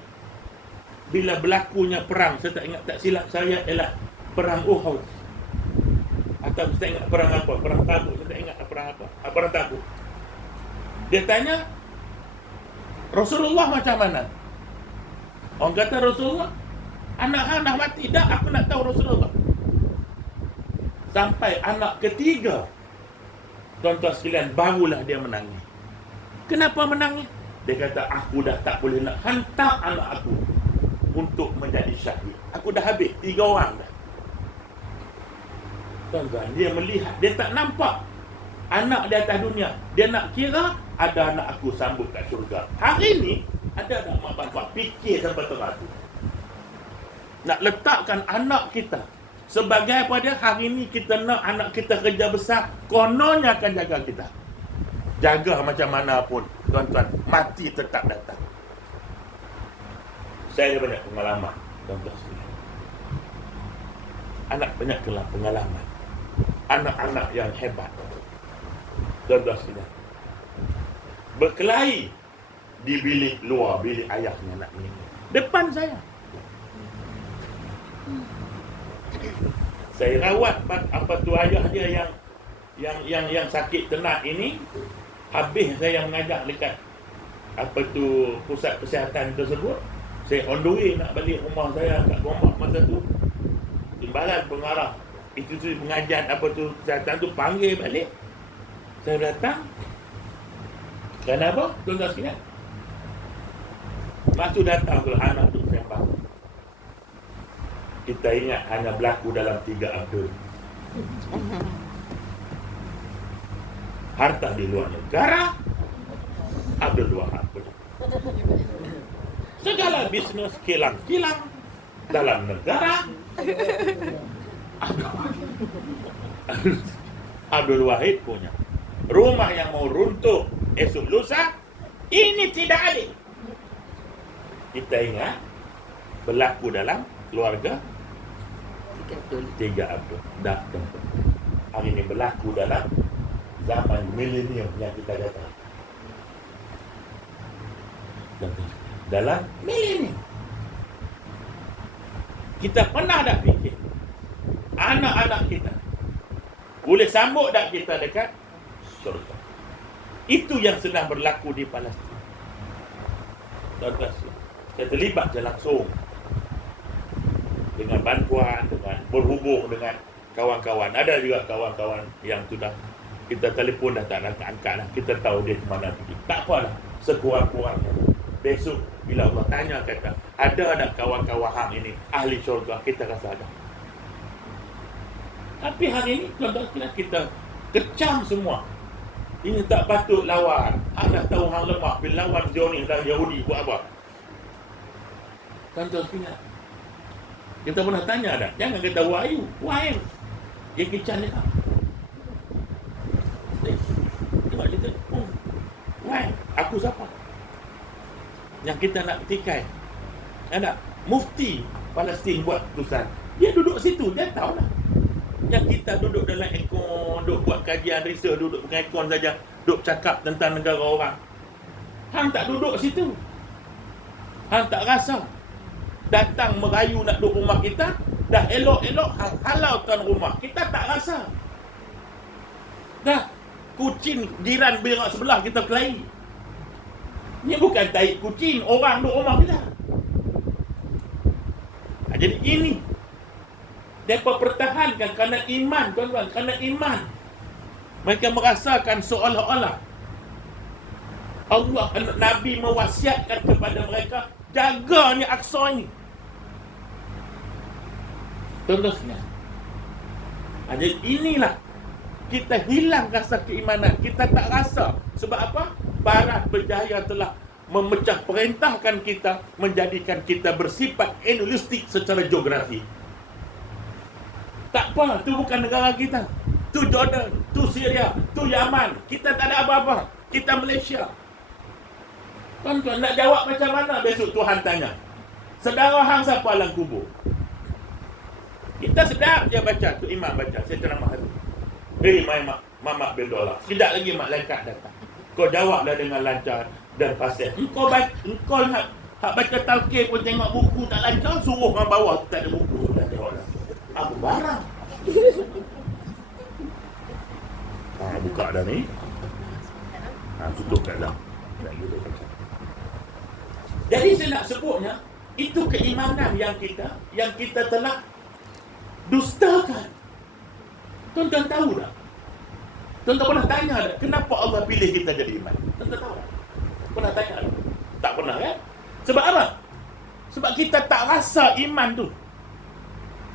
bila berlakunya perang, saya tak ingat, tak silap saya ialah perang Uhud. Atau saya tak ingat perang apa, perang Tabuk, saya tak ingat perang apa, perang Tabuk. Dia tanya, Rasulullah macam mana? Orang kata Rasulullah, anak-anak mati. Tak, aku nak tahu Rasulullah. Sampai anak ketiga, tuan-tuan sekalian, barulah dia menangis. Kenapa menangis? Dia kata, aku dah tak boleh nak hantar anak aku untuk menjadi syahid. Aku dah habis, 3 orang dah. Tuan-tuan, dia melihat, dia tak nampak anak di atas dunia. Dia nak kira ada anak aku sambut kat syurga. Hari ni ada tak mak bapak fikir sampai teratur nak letakkan anak kita sebagai pada hari ni kita nak anak kita kerja besar, kononnya akan jaga kita. Jaga macam mana pun, tuan-tuan, mati tetap datang. Saya ada banyak pengalaman, tuan-tuan sekalian. Anak banyak pengalaman. Anak-anak yang hebat, tuan-tuan sekalian, berkelahi di bilik luar, bilik ayahnya nak ini, depan saya. Saya rawat ayah dia yang sakit ternak ini. Habis saya mengajak dekat pusat kesihatan tersebut, saya on the way nak balik rumah saya kat Gombak masa tu. Timbalan pengarah institusi pengajian kesihatan tu panggil balik. Saya datang. Kenapa? Tuan-tuan sekalian, masa datang tu anak tu sembang. Kita ingat hanya berlaku dalam 3 Abdul. Harta di luar negara, Abdul Wahab. Segala bisnes kilang-kilang dalam negara, Abdul Wahid punya. Rumah yang mau runtuh esok lusa, ini tidak adil. Kita ingat berlaku dalam keluarga 3 Abdul. Dah tentu. Hari ini berlaku dalam zaman milenium yang kita datang. Dalam milenium. Kita pernah tak fikir anak-anak kita boleh sambut tak kita dekat syurga? Itu yang sedang berlaku di Palestin. Saya terlibat je langsung dengan bantuan, dengan berhubung dengan kawan-kawan. Ada juga kawan-kawan yang sudah kita telefon dah tak angkat lah. Kita tahu dia ke mana pergi. Tak apalah, sekurang-kurangnya besok bila Allah tanya kata, ada tak kawan-kawan hang ini ahli syurga? Kita rasa ada. Tapi hari ini tuan-tuan kita kecam semua. Ini tak patut lawan. Anda tahu hang lemah bila lawan Zionis dan Yahudi buat apa? Tuan-tuan kita pernah tanya dah. Jangan kata wahyu. Wahyu. Dia kecam dia tak. Tengok kita. Wahyu. Aku siapa? Yang kita nak petikai. Ada. Mufti Palestin buat keputusan. Dia duduk situ. Dia tahu lah. Yang kita duduk dalam aircon, duduk buat kajian research, duduk dengan aircon saja, duduk cakap tentang negara orang. Hang tak duduk situ. Hang tak rasa. Datang merayu nak duduk rumah kita, dah elok-elok halau tuan rumah. Kita tak rasa. Dah kucing jiran berak sebelah kita kelahi. Ini bukan taik kucing, orang duduk rumah kita. Jadi ini mereka pertahankan kerana iman, tuan-tuan, kerana iman. Mereka merasakan seolah-olah Allah, Nabi mewasiatkan kepada mereka, jaga ni Aqsa ni. Tuan-tuan sekalian. Jadi inilah kita hilang rasa keimanan. Kita tak rasa. Sebab apa? Barat berjaya telah memecah perintahkan kita, menjadikan kita bersifat animalistik secara geografi. Tak apa, tu bukan negara kita. Tu Jordan, tu Syria, tu Yaman. Kita tak ada apa-apa. Kita Malaysia. Tuan-tuan nak jawab macam mana besok Tuhan tanya? Saudara hang siapa dalam kubur? Kita sedap je baca, tu imam baca. Saya ceramah tu. Mamak $1. Sekejap lagi Mak Langkat datang. Kau jawablah dengan lancar dan fasih. Engkau hak baca talqin pun tengok buku tak lancar, suruh orang bawah tu tak ada buku. Sudah jawablah. Apa barang? Buka dah ni. Tutup kat dalam. Jadi saya nak sebutnya, itu keimanan yang kita telah dustakan. Tuan-tuan tahu tak? Tuan-tuan pernah tanya tak? Kenapa Allah pilih kita jadi iman? Tuan-tuan tahu tak? Pernah tanya tak? Tak pernah kan? Sebab apa? Sebab kita tak rasa iman tu.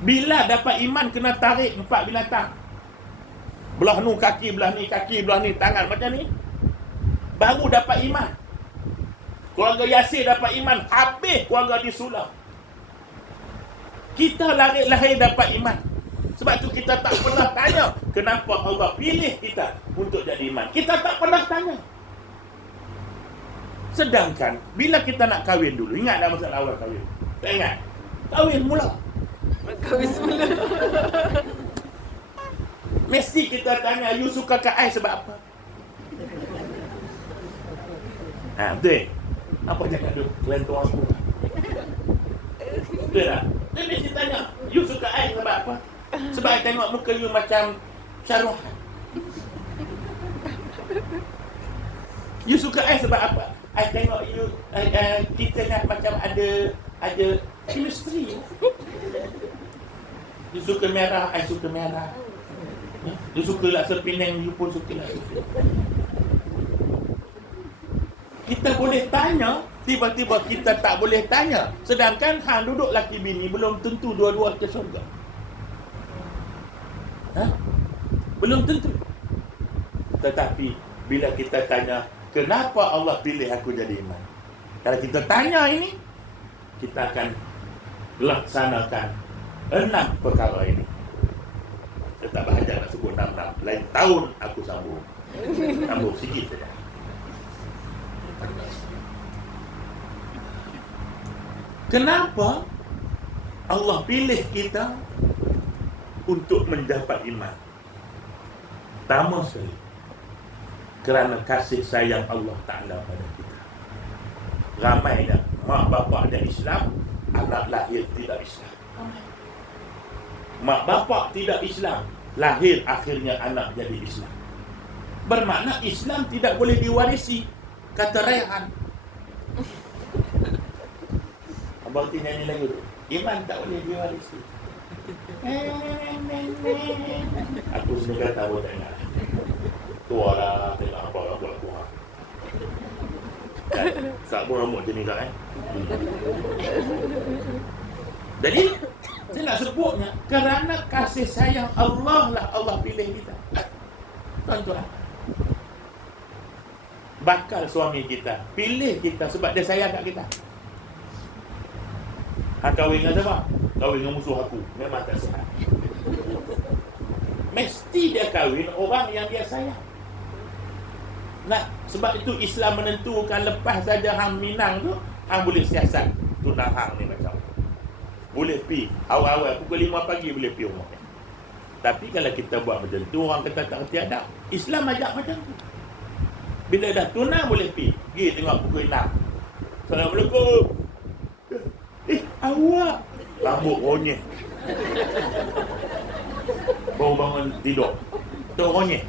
Bila dapat iman kena tarik 4 binatang. Belah ni kaki, belah ni tangan macam ni. Baru dapat iman. Keluarga Yasir dapat iman, habis keluarga disulam. Kita lahir dapat iman. Sebab tu kita tak pernah tanya kenapa Allah pilih kita untuk jadi iman. Kita tak pernah tanya. Sedangkan bila kita nak kahwin dulu, ingat dah masa awal kahwin? Tak ingat? Kahwin mula. Kahwin semula. Mesti kita tanya, you suka kat I sebab apa? Betul. Apa jangan duduk kalian tuan aku? Betul tak? Dia mesti tanya, You suka I sebab apa? Sebab I tengok muka you macam Syaruhan. You suka I sebab apa? I tengok you, kita nak macam ada chemistry. You suka merah, I suka merah. You suka laksa Penang, you pun suka laksa Penang. Kita boleh tanya, tiba-tiba kita tak boleh tanya. Sedangkan hang duduk laki bini, belum tentu dua-dua ke syurga. Belum tentu. Tetapi bila kita tanya, kenapa Allah pilih aku jadi imam? Kalau kita tanya ini, kita akan laksanakan 6 perkara ini. Saya tak bahagia nak sebut 6. Lain tahun aku sambung. Sambung sikit saja. Kenapa Allah pilih kita untuk mendapat iman? Pertama sekali, kerana kasih sayang Allah Ta'ala pada kita. Ramainya mak bapak ada Islam, anak lahir tidak Islam. Mak bapak tidak Islam, lahir akhirnya anak jadi Islam. Bermakna Islam tidak boleh diwarisi. Kata Rehan. Abang Tin nyanyi lagu tu. Iman tak boleh diwarisi. Aku sebenarnya tak tahu tak ingat. Tua lah, tengok apa orang buat kurang. Tak pun rambut macam ni tak Jadi saya nak sebutnya, kerana kasih sayang Allah lah Allah pilih kita. Tuan-tuan, bakal suami kita pilih kita sebab dia sayang kat kita. Kahwin dengan siapa? Kahwin dengan musuh aku. Memang tak sihat. Mesti dia kahwin orang yang dia sayang. Nah, sebab itu Islam menentukan lepas saja hang minang tu, hang boleh siasat tunang hang ni macam. Boleh pi awal-awal pukul 5 pagi boleh pi rumah. Tapi kalau kita buat macam tu, orang kata tak kerti adab. Islam ajak macam tu. Bila dah tunang boleh pi. Pergi tengok pukul 6. Assalamualaikum. Awak rambut ronyeh. Baru bangun tidur. Tu ronyeh.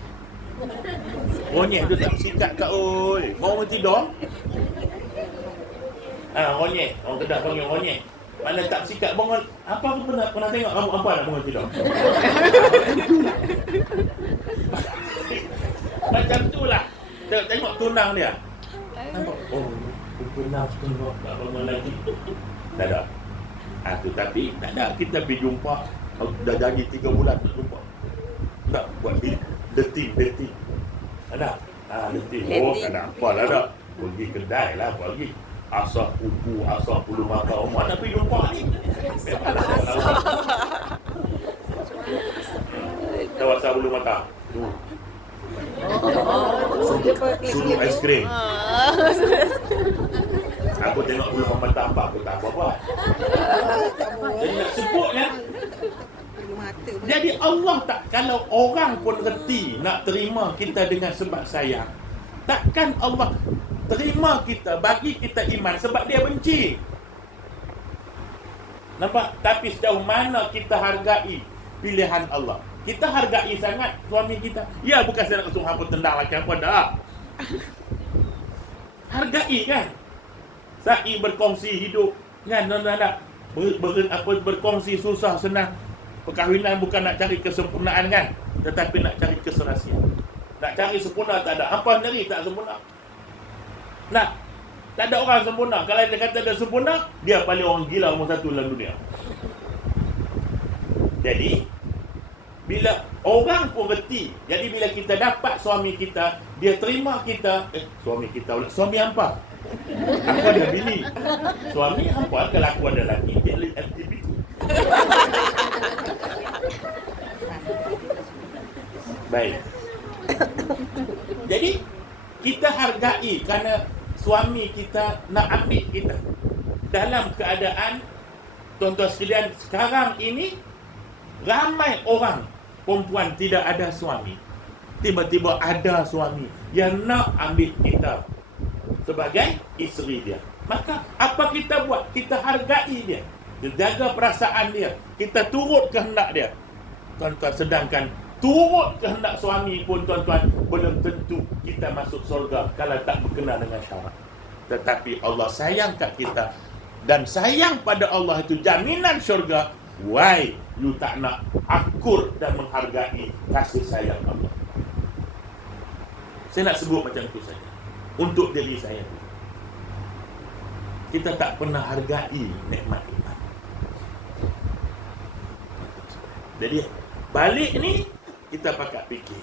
Ronyeh tu tak sikat kat oi. Bangun tidur. Ronyeh. Orang Kedah panggil ronyeh. Mana tak sikat bangun. Apa aku pernah tengok rambut apa nak bangun tidur. Macam tu lah. Tengok tunang dia. Nampak? Oh, pukul 6 tengok tak bangun lagi. Tak ada. Tetapi tak ada. Kita pergi jumpa. Dah janji 3 bulan nak jumpa. Tak buat detik. Ada? Detik. Oh, tak ada apa lah tak. Pergi kedai lah pagi. Asal kuku, asal bulu mata rumah. Nak pergi jumpa ni. Memanglah. Tahu asal bulu mata? Tu. Suruh aiskrim. Aku tengok bulu mata apa, aku tak apa-apa. Jadi nak sebutnya, jadi Allah tak, kalau orang pun reti nak terima kita dengan sebab sayang, takkan Allah terima kita, bagi kita iman sebab dia benci. Nampak? Tapi sejauh mana kita hargai pilihan Allah. Kita hargai sangat suami kita. Ya, bukan saya nak suruh hampa tendang laki apa dah. Hargai kan. Sa'i berkongsi hidup kan, berkongsi susah senang. Perkahwinan bukan nak cari kesempurnaan kan, tetapi nak cari keserasian. Nak cari sempurna tak ada. Hampa sendiri tak sempurna. Nah, tak ada orang sempurna. Kalau dia kata dia sempurna, dia paling orang gila nombor 1 dalam dunia. Jadi bila orang pun reti, jadi bila kita dapat suami kita, dia terima kita, suami kita, suami hampa. Aku ada bini. Suami hampa, kalau aku ada lelaki, dia LGBT. Baik. Jadi kita hargai kerana suami kita nak ambil kita. Dalam keadaan, tuan-tuan sekalian, sekarang ini ramai orang perempuan tidak ada suami. Tiba-tiba ada suami yang nak ambil kita sebagai isteri dia. Maka apa kita buat? Kita hargai dia. Kita jaga perasaan dia. Kita turut kehendak dia. Tuan-tuan, sedangkan turut kehendak suami pun tuan-tuan, belum tentu kita masuk surga kalau tak berkenaan dengan syarat. Tetapi Allah sayang kat kita, dan sayang pada Allah itu jaminan syurga. Why you tak nak akur dan menghargai kasih sayang Allah? Saya nak sebut macam tu saja untuk diri saya tu. Kita tak pernah hargai nikmat iman. Jadi balik ni kita pakat fikir,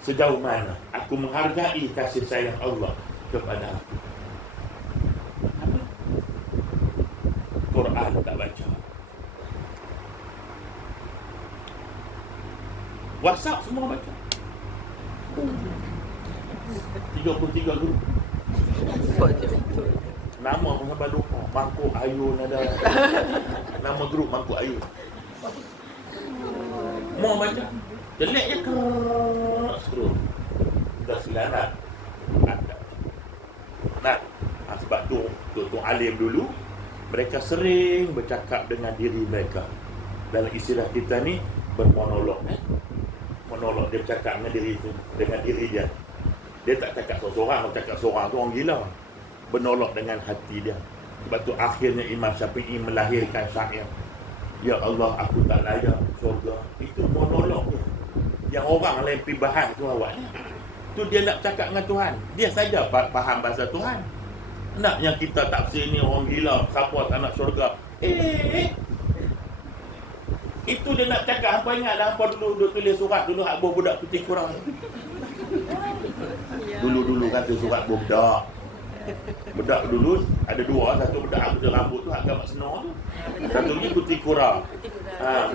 sejauh mana aku menghargai kasih sayang Allah kepada aku. Apa? Quran tak baca, WhatsApp semua baca, 33 grup. Nama pun sampai lupa. Mangkuk Ayun ada. Nama grup Mangkuk Ayun. Mau baca, jelek je terus. Dah silarat ada. Nah, sebab tu Tok Alim dulu, mereka sering bercakap dengan diri mereka. Dalam istilah kita ni bermonolog. Monolog, dia bercakap dengan diri dia. Dia tak cakap seorang-seorang. Kalau cakap seorang tu orang gila. Bernolog dengan hati dia. Sebab tu akhirnya Imam Syafi'i melahirkan syair, ya Allah, aku tak layak syurga. Itu monolog dia. Yang orang lain pergi bahas tu awak ni, tu dia nak cakap dengan Tuhan. Dia saja faham bahasa Tuhan. Nak yang kita tafsir ni orang gila, siapa tak nak syurga. Itu dia nak cakap. Apa ingat dah, apa dulu duk tulis surat dulu hak budak putih kurang. Dulu kata surat budak. Bedak dulu ada dua, satu bedak ada rambut tu agak senor tu. Satu lagi putih kura.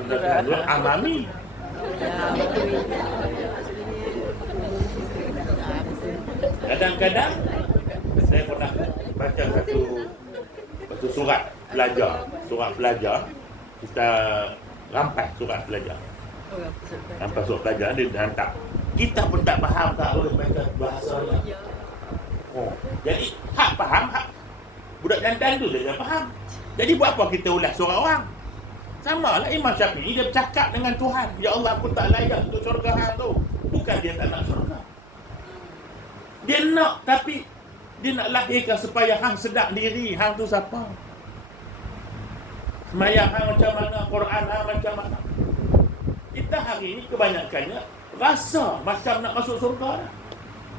Bedak dua amami. Kadang-kadang saya pernah baca satu surat pelajar. Kita rampas surat pelajar. Dia hantar. Kita pun tak faham tak baca bahasanya. Jadi hak faham, hak budak jantan tu dia faham. Jadi buat apa kita ulas surat orang? Sama lah Imam Syafi'i, dia bercakap dengan Tuhan. Ya Allah, aku tak layak untuk syurga hang tu. Bukan dia tak nak syurga. Dia nak, tapi dia nak lahirkan supaya hang sedar diri. Hang tu siapa? Semayang hang macam mana? Quran hang macam mana? Kita hari ini kebanyakannya rasa macam nak masuk syurga dah.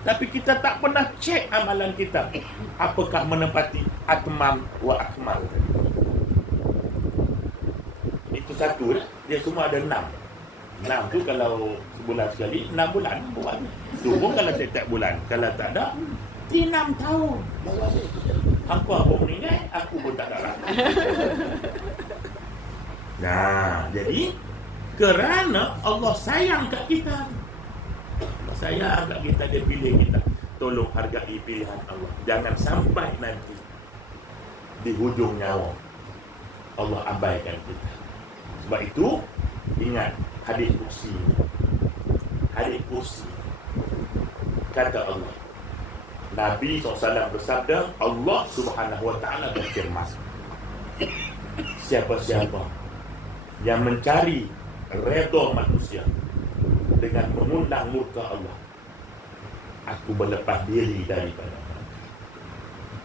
Tapi kita tak pernah cek amalan kita, apakah menepati atmam wa akmal. Itu satu lah. Dia semua ada 6. 6 tu kalau sebulan sekali, 6 bulan buat. Tu pun kalau setiap bulan. Kalau tak ada, 6 tahun. Hampa pun meninggal, aku pun tak ada. Nah, jadi kerana Allah sayang kat kita. Saya agak kita, dia pilih kita. Tolong hargai pilihan Allah. Jangan sampai nanti di hujung nyawa Allah abaikan kita. Sebab itu ingat hadis kursi. Hadis kursi kata Allah, Nabi SAW bersabda, Allah Subhanahu Wa Taala berfirman, siapa-siapa yang mencari redha manusia dengan mengundang murka Allah, aku berlepas diri daripada mereka.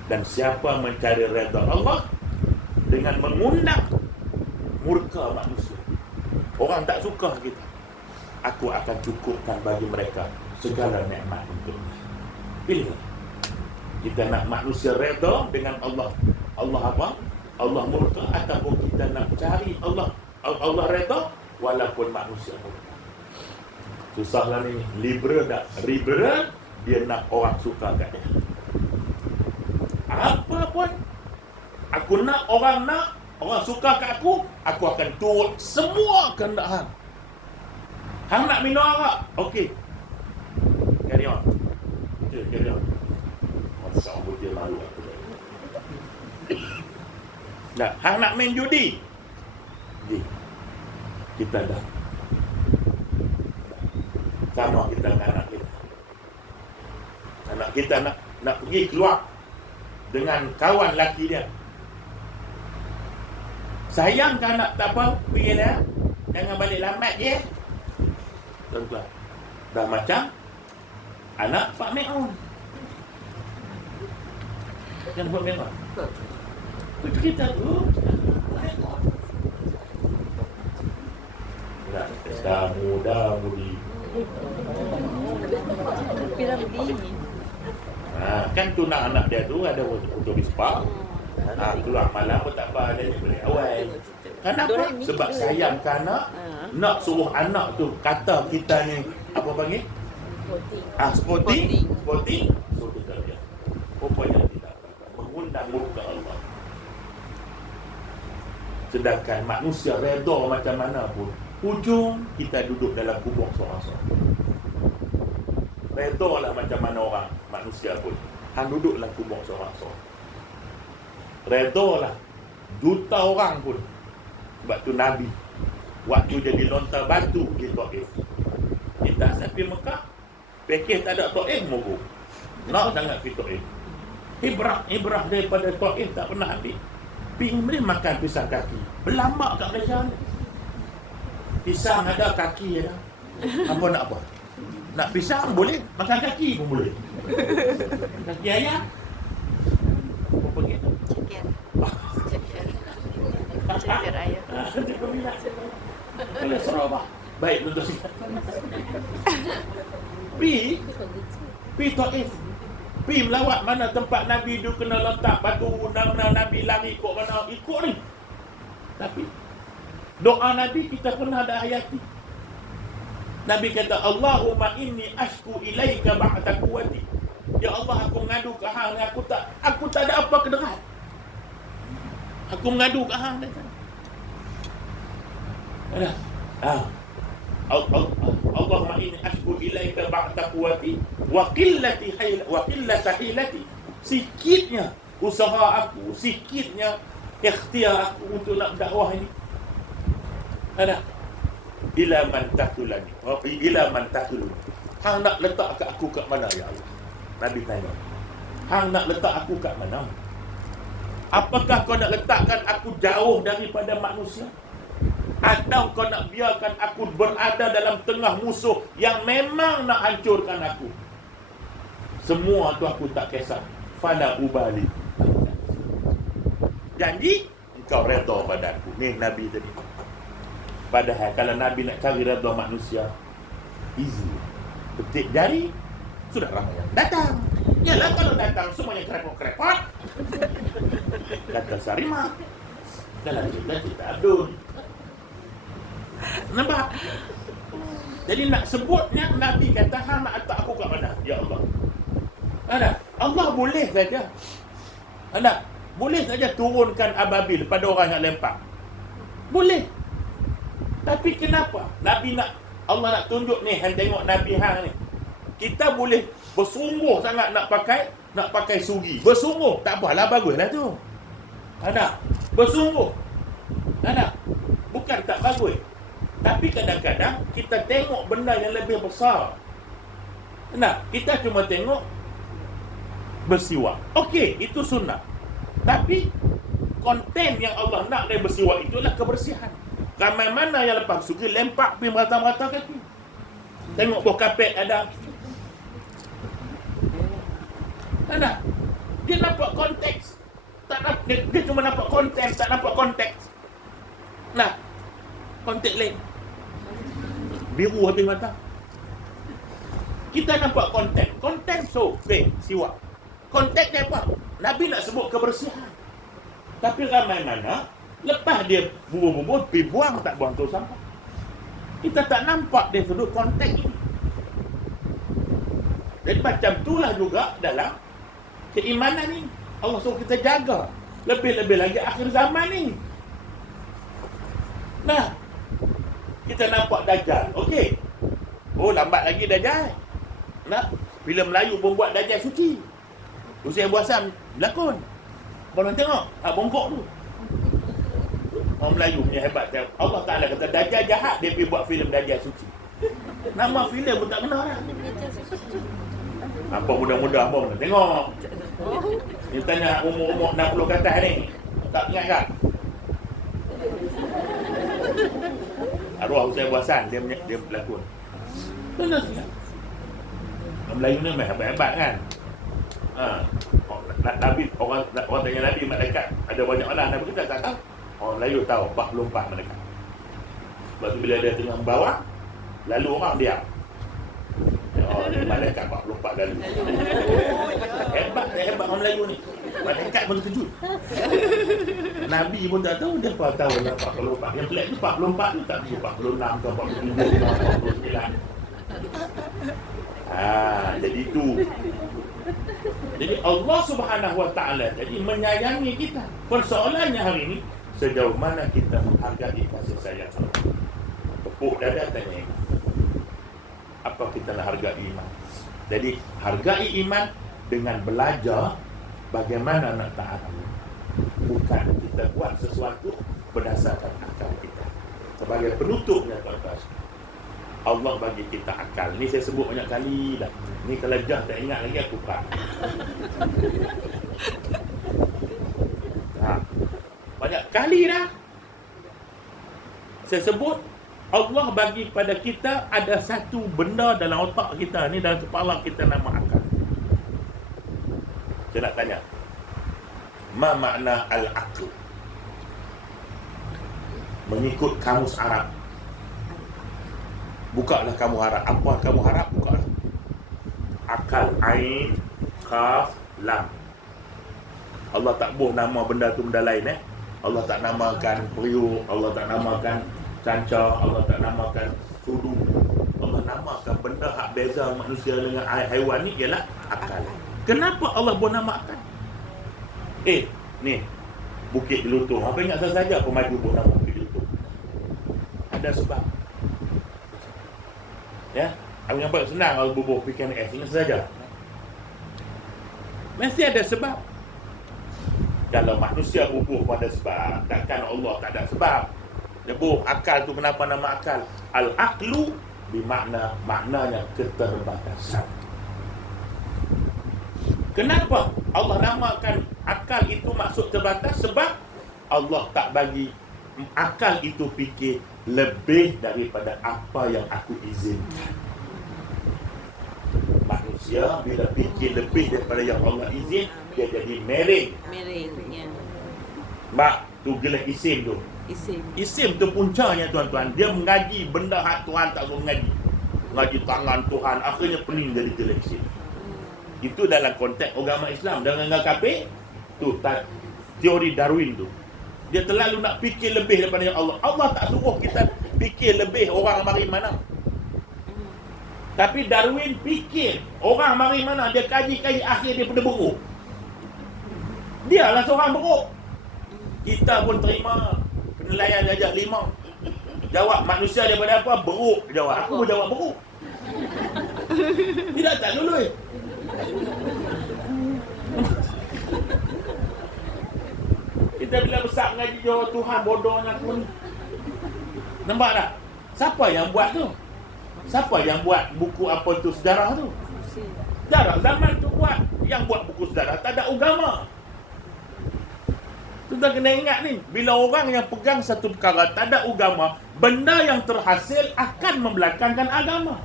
Dan siapa mencari redha Allah dengan mengundang murka manusia, orang tak suka kita, aku akan cukupkan bagi mereka segala nikmat untuknya. Pilih. Kita nak manusia redha dengan Allah. Allah apa? Allah murka, ataupun kita nak cari Allah redha walaupun manusia murka. Susahlah ni. Liberal, dia nak orang suka kat dia. Apa pun aku nak orang suka kat aku akan turut semua kehendak hang. Hang nak minum arak, okey, carry on. Carry on. Masa dia malu aku. Nah, hang nak main judi, kita dah sama kita dengan anak kita. Anak kita nak pergi keluar dengan kawan laki dia. Sayang ke anak tak apa, pergi dah. Jangan balik lambat je. Tuan-tuan, dah macam anak Pak Meon. Jangan buat Meon. Itu kita tu nak muda-mudi. Kan tunang anak dia tu ada otobis park. Keluar malam pun tak apa, dia boleh awal. Kenapa? Sebab sayang ke anak. Nak suruh anak tu kata kita ni apa panggil? Sporting. So kita dia. Rupanya tidak mengundang murka Allah. Sedangkan manusia redha macam mana pun, hujung kita duduk dalam kubur seorang-seorang. Redha lah macam mana orang manusia pun, hang duduk dalam kubur seorang-seorang. Redha lah juta orang pun. Sebab tu Nabi waktu jadi lontar batu di Taif, kita sampai Mekah pakej tak ada Taif mogok. Nak sangat pergi Taif. Ibrah daripada Taif tak pernah ambil. Boleh makan pisang kaki. Berlambak kat Malaysia ni. Pisang ada, kaki ada. Apa nak apa? Nak pisang boleh, makan kaki pun boleh. Kaki ayam. Apa pergi? Ceker ayam. Boleh serah bah. Baik, tuan-tuan. Pi Taif. Pi melawat mana tempat Nabi tu kena letak batu, Nabi lari ikut mana, ikut ni. Tapi doa Nabi kita pernah ada hayati. Nabi kata, Allahumma inni ashku ilaika ba'da quwwati. Ya Allah, aku mengadu ke hang, aku tak ada apa kederat. Aku mengadu ke hang dah. Ada. Allahumma inni ashku ilaika ba'da quwwati wa qillati hilati. Sikitnya usaha aku, sikitnya ikhtiar aku untuk nak dakwah ini. Ada. Ila man taqulani. Ila man taquluni. Hang nak letak kat aku kat mana ya Allah? Nabi tanya. Hang nak letak aku kat mana? Apakah kau nak letakkan aku jauh daripada manusia? Atau kau nak biarkan aku berada dalam tengah musuh yang memang nak hancurkan aku? Semua tu aku tak kisah. Fala ubali. Janji engkau redha pada aku. Ni Nabi tadi. Padahal kalau Nabi nak cari redha manusia, easy. Petik jari, sudah ramai yang datang. Yalah kalau datang semuanya kerepot-kerepot. Kata Sarimah dalam cerita Abdul. Nampak? Jadi nak sebutnya Nabi kata, hang nak letak aku kat mana? Ya Allah. Ada. Allah boleh saja. Ada. Boleh saja turunkan ababil pada orang yang lempar. Boleh. Tapi kenapa? Nabi nak, Allah nak tunjuk ni, hang tengok Nabi hang ni. Kita boleh bersungguh sangat nak pakai sugi. Bersungguh, tak apalah, baguslah tu. Ada. Bersungguh. Ada. Bukan tak bagus. Tapi kadang-kadang kita tengok benda yang lebih besar. Nah, kita cuma tengok bersiwak. Okey, itu sunnah. Tapi konten yang Allah nak dari bersiwak itulah kebersihan. Ramai mana yang lepas sugi lempak pergi merata-merata kaki. Tengok buah kapet ada. Ada. Dia nampak konteks. Dia cuma nampak konten, tak nampak konteks. Nah, konteks lain. Biru habis mata. Kita nampak konten so, siwak. Konteks dia apa? Nabi nak sebut kebersihan. Tapi ramai mana lepas dia bubur-bubur pergi buang, tak buang tu sampah. Kita tak nampak dia sudut konteks ini. Dan macam itulah juga dalam keimanan ni. Allah suruh kita jaga. Lebih-lebih lagi akhir zaman ni. Nah, kita nampak Dajjal. Okey. Oh, lambat lagi Dajjal. Nak filem Melayu pun buat Dajjal suci. Usia Buasam berlakon. Orang tengok, bongkok tu. Orang Melayu punya hebat. Allah Ta'ala kata Dajjal jahat, dia pergi buat filem Dajjal suci. Nama filem pun tak kenal lah. Apa muda-muda abang nak tengok. Dia tanya umur-umur 60 ke atas ni. Tak ingat tak? Arwah Hussein Buasan dia berlakon. Benar tak? Orang Melayu ni hebat-hebat kan. Nabi orang tanya Nabi malaikat ada banyak orang, Nabi kita tak tahu. Orang Melayu tahu 44 malaikat. Sebab tu bila dia tengah membawa, lalu orang diam. Oh, ni malaikat 44 lalu. Hebat orang Melayu ni. Malaikat pun terkejut. Nabi pun tak tahu, dia pun tahu lah 44. Yang pelik tu 44 tu tak tahu 46 ke 47 ke 49. Jadi tu. Jadi Allah Subhanahu Wa Taala jadi menyayangi kita. Persoalannya hari ini, sejauh mana kita menghargai kasih sayang Allah. Tepuk dada tanya, apa kita nak hargai iman? Jadi hargai iman dengan belajar bagaimana nak taat. Bukan kita buat sesuatu berdasarkan akal kita. Sebagai penutupnya tuan-tuan, Allah bagi kita akal. Ni saya sebut banyak kali dah. Ni kalau jah tak ingat lagi aku pak. Banyak kali dah saya sebut, Allah bagi pada kita ada satu benda dalam otak kita ni, dalam kepala kita, nama akal. Saya nak tanya, ma makna al-aql? Mengikut kamus Arab. Bukalah kamu harap. Apa kamu harap? Bukalah. Akal, ain, kaf, lam. Allah tak buh nama benda tu benda lain Allah tak namakan periuk, Allah tak namakan cancar, Allah tak namakan sudu. Allah namakan benda hak beza manusia dengan haiwan ni ialah akal. Kenapa Allah buat nama akal? Ni Bukit Jelutong. Apa ingat saya saja pemaju buat nama Bukit Jelutong? Ada sebab. Ya, aku nampak senang kalau bubuh PKNS, ingat saja. Mesti ada sebab. Kalau manusia bubuh pada sebab, takkan Allah tak ada sebab. Dia bubuh akal tu, kenapa nama akal? Al-aqlu maknanya keterbatasan. Kenapa Allah namakan akal itu maksud terbatas? Sebab Allah tak bagi akal itu fikir lebih daripada apa yang aku izinkan. Manusia bila fikir lebih daripada yang Allah izin, dia jadi mering. Ya. Mak tu gelar isim tu. Isim tu puncanya tuan-tuan, dia mengaji benda hak Tuhan tak suruh mengaji. Mengaji tangan Tuhan, akhirnya pening jadi gelar isim. Itu dalam konteks agama Islam. Dengan kafir tu teori Darwin tu, dia terlalu nak fikir lebih daripada yang Allah. Allah tak suruh kita fikir lebih orang mari mana. Tapi Darwin fikir orang mari mana, dia kaji-kaji, akhir dia pada beruk. Dia lah seorang beruk. Kita pun terima penilaian darjah 5. Jawab manusia daripada apa? Beruk. Jawab. Aku jawab beruk. Tidak tak lulus. Kita bila besar mengaji jawab Tuhan, bodohnya pun. Nampak tak? Siapa yang buat tu? Siapa yang buat buku apa tu, sejarah tu? Sejarah zaman tu buat. Yang buat buku sejarah tak ada agama. Kita kena ingat ni, bila orang yang pegang satu perkara tak ada agama, benda yang terhasil akan membelakangkan agama.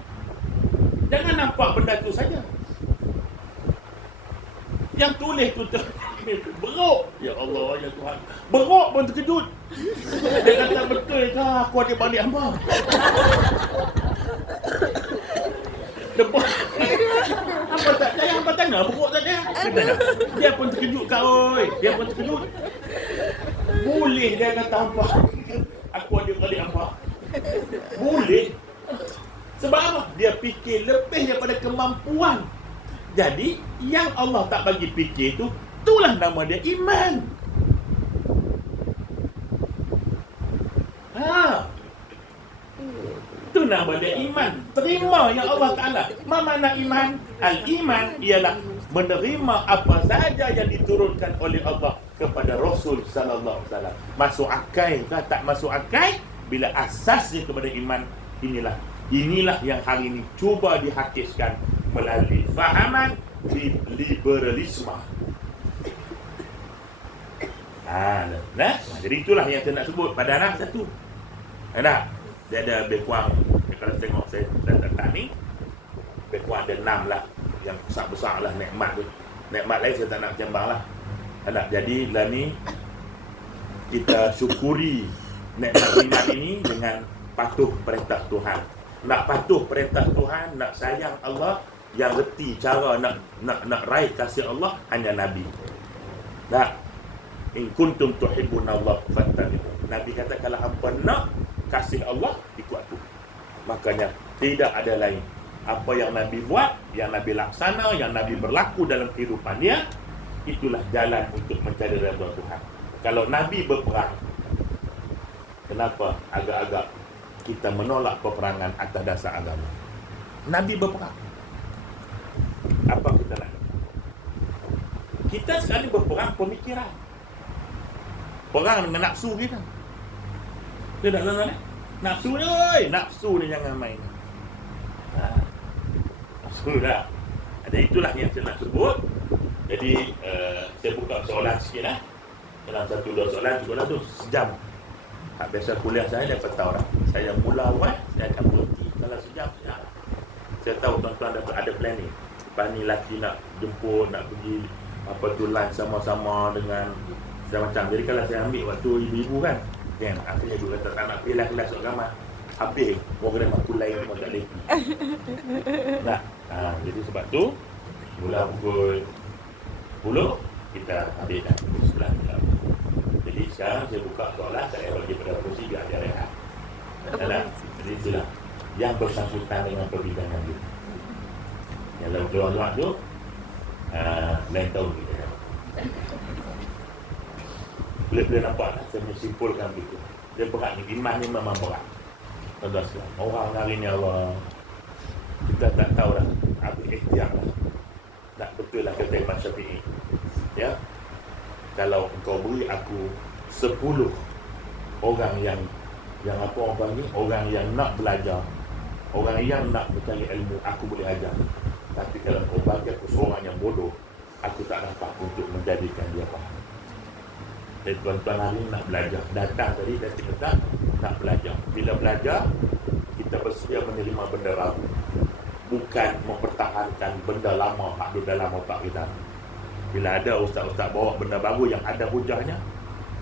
Jangan nampak benda tu saja. Yang tulis tu beruk. Ya Allah, ya Tuhan. Beruk pun terkejut. Dia kata, betul ke aku ada balik hamba? Apa tak saya hamba tanya, beruk tak dia? Dia pun terkejut kau. Dia pun terkejut. Boleh dia kata hamba? Aku ada balik hamba. Boleh. Sebab apa? Dia fikir lebih daripada kemampuan. Jadi, yang Allah tak bagi fikir tu, itulah nama dia iman. Itu nama dia iman. Terima yang Allah Ta'ala. Apa makna iman? Al-iman ialah menerima apa sahaja yang diturunkan oleh Allah kepada Rasul sallallahu alaihi wasallam. Masuk akal ke tak masuk akal? Bila asasnya kepada iman, inilah yang hari ini cuba dihakiskan melalui fahaman liberalisme. Jadi itulah yang saya nak sebut pada anak satu. Ada. Dia ada lebih kurang, kalau tengok saya letak ni, lebih kurang ada 6 lah. Yang besar-besar lah nikmat tu. Nikmat lain saya tak nak cembang lah. Ada. Jadi lah ni, kita syukuri nikmat iman ini dengan patuh perintah Tuhan. Nak patuh perintah Tuhan, nak sayang Allah, yang reti cara nak raih kasih Allah hanya Nabi. Nah, in kuntum tuhibbuna Allah fattabi'u. Nabi kata kalau hangpa nak kasih Allah, ikut aku. Makanya tidak ada lain. Apa yang Nabi buat, yang Nabi laksana, yang Nabi berlaku dalam kehidupan dia, itulah jalan untuk mencari redha Tuhan. Kalau Nabi berperang, kenapa agak-agak kita menolak peperangan atas dasar agama? Nabi berperang. Apa kita nak? Kita sekarang berperang pemikiran. Perang dengan nafsu kita. Tidak tuan-tuan. Nafsu ni, oi, nafsu ni jangan main. Nafsu dah. Ada itulah yang saya nak sebut. Jadi saya buka soalan sikit lah. Dalam 1-2 soalan juga lah tu sejam. Tak biasa kuliah saya dapat tahu dah. Saya mula awal, saya akan berhenti kalau sejam. Saya tahu tuan-tuan ada planning. Lepas ni lelaki nak jemput, nak pergi apa tu lunch sama-sama dengan macam. Jadi kalau saya ambil waktu ibu-ibu kan, akhirnya ibu kata tak nak pergi lah kelas agama. Habis program aku lain pun tak lagi. Nah, jadi sebab tu mula pukul 10 kita habiskan pukul 11. Jadi sekarang saya buka soalan, saya bagi pada kursi biar dia rehat. Jadi itulah yang bersangkutan dengan perbincangan itu. Yang dalam doa-doa tu lain tahun kita. Boleh nampak lah, saya menyimpulkan begitu. Dia berat ni, iman ni memang berat. Tuan-tuan sekalian, orang hari ni Allah, kita tak tahu dah, habis ikhtiar lah. Tak betul lah kata Imam Syafi'i. Ya, kalau engkau beri aku 10 orang yang apa orang panggil, orang yang nak belajar, orang yang nak mencari ilmu, aku boleh ajar. Tapi kalau kau bagi aku seorang yang bodoh, aku tak dapat untuk menjadikan dia faham. Dan tuan-tuan hari nak belajar, datang tadi dan kita nak belajar. Bila belajar, kita bersedia menerima benda baru, bukan mempertahankan benda lama hak dalam otak kita. Bila ada ustaz-ustaz bawa benda baru yang ada hujahnya,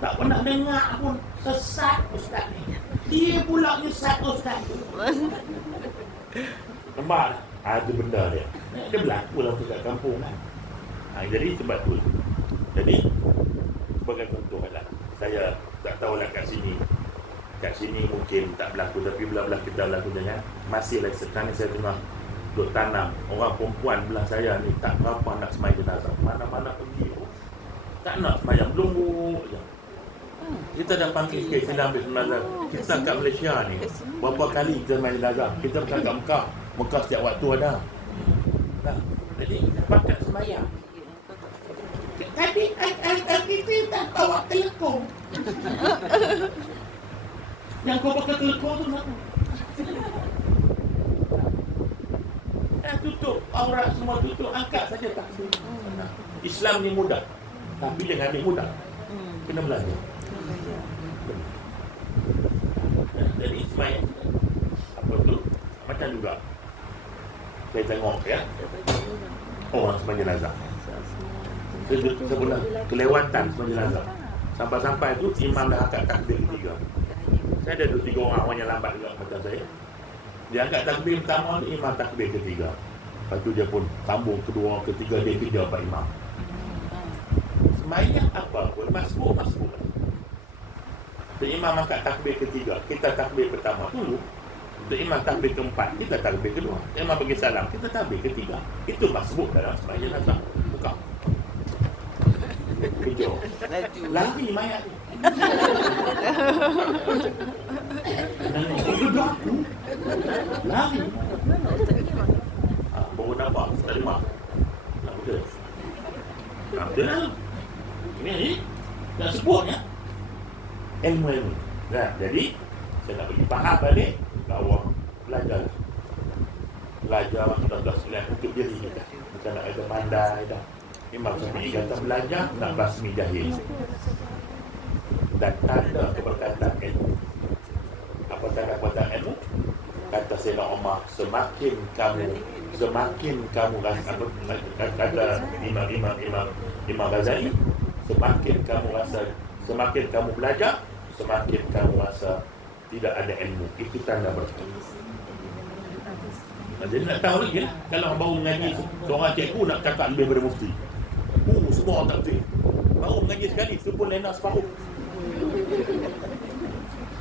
tak pernah dengar pun, sesat ustaz ni. Dia pula sesat ustaz. Nampak? Ada benda dia. Dia berlaku dalam dekat kampung kan. Jadi sebab tu. Jadi sebagai contoh lah, saya tak tahulah kat sini mungkin tak berlaku, tapi belah-belah kita berlaku jangan. Masih lagi sekarang ni saya tengah duk tanam. Orang perempuan belah saya ni tak berapa nak sembahyang jenazah. Mana-mana pergi tak nak sembahyang, belum je. Kita dah panggil sikit, kita dah ambil jenazah. Kita kat Malaysia ni berapa kali kita sembahyang jenazah. Kita bukan kat Mekah. Mekah setiap waktu ada. Nah, jadi pakat sembahyang. Tapi kita tak bawa telekong. Yang kau pakai telekong tu apa? Tutup aurat semua, tutup, angkat saja takbir. Islam ni mudah, tapi jangan ambil mudah. Kena belajar. Jadi sembahyang apa tu? Macam juga saya tengok ya, orang sembahyang jenazah. Saya pernah kelewatan sembahyang jenazah. Sampai-sampai tu imam dah angkat takbir ketiga. Saya ada 2-3 orang yang lambat juga macam saya. Dia angkat takbir pertama, imam takbir ketiga. Lepas tu dia pun sambung kedua, ketiga, dia kerja Pak Imam. Sembahyang apa pun, masbuk. Tu imam angkat takbir ketiga, kita takbir pertama dulu. Tu imam takbir keempat, kita takbir kedua. Imam bagi salam, kita takbir ketiga. Itu masbuk dalam sembahyang jenazah. Bukan. Kerja. Lagi mayat ni. Lari. Baru nampak, tak terima. Tak betul. Tak betul lah. Ini nak sebutnya ilmu. Nah, jadi saya nak bagi faham balik bahawa belajar kita sekalian untuk diri kita. Bukan nak kata pandai dah. Imam Syafi'i kata belajar nak basmi jahil. Dan tanda keberkatan ilmu. Apa bercakap tentang ilmu, kata Sayyidina Umar, semakin kamu rasa apa, kata Imam Ghazali, semakin kamu belajar, semakin kamu rasa tidak ada ilmu. Itu tanda berkah. Jadi nak tahu lagi lah, kalau orang baru mengaji, seorang cikgu nak cakap lebih daripada mufti. Semua orang tak betul. Baru mengaji sekali, tu pun lena separuh.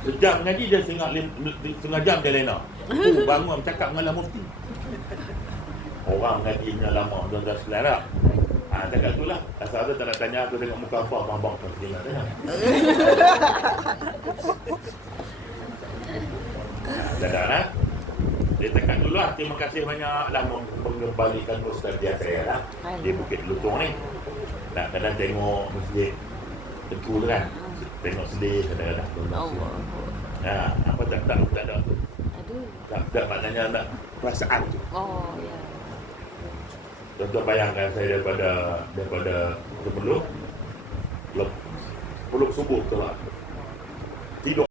Sejam mengaji dia setengah jam dia lena. Bangun cakap dengan mufti. Orang mengaji nya lama, tuan-tuan sekalian. Cakap tu lah. Asal tak nak tanya aku tengok muka apa abang-abang tu tengok tengok. Dadah lah. Dia tekan dulu lah. Terima kasih banyaklah mengembalikan Ustaz dia saya lah. Di Bukit Lutong ni. Nak kadang tengok masjid Tengku tu kan. Tengok sedih kadang-kadang. Apa tak ada tu. Tak maknanya nak perasaan tu. Oh ya. Contoh bayangkan saya daripada sebelum subuh tu lah.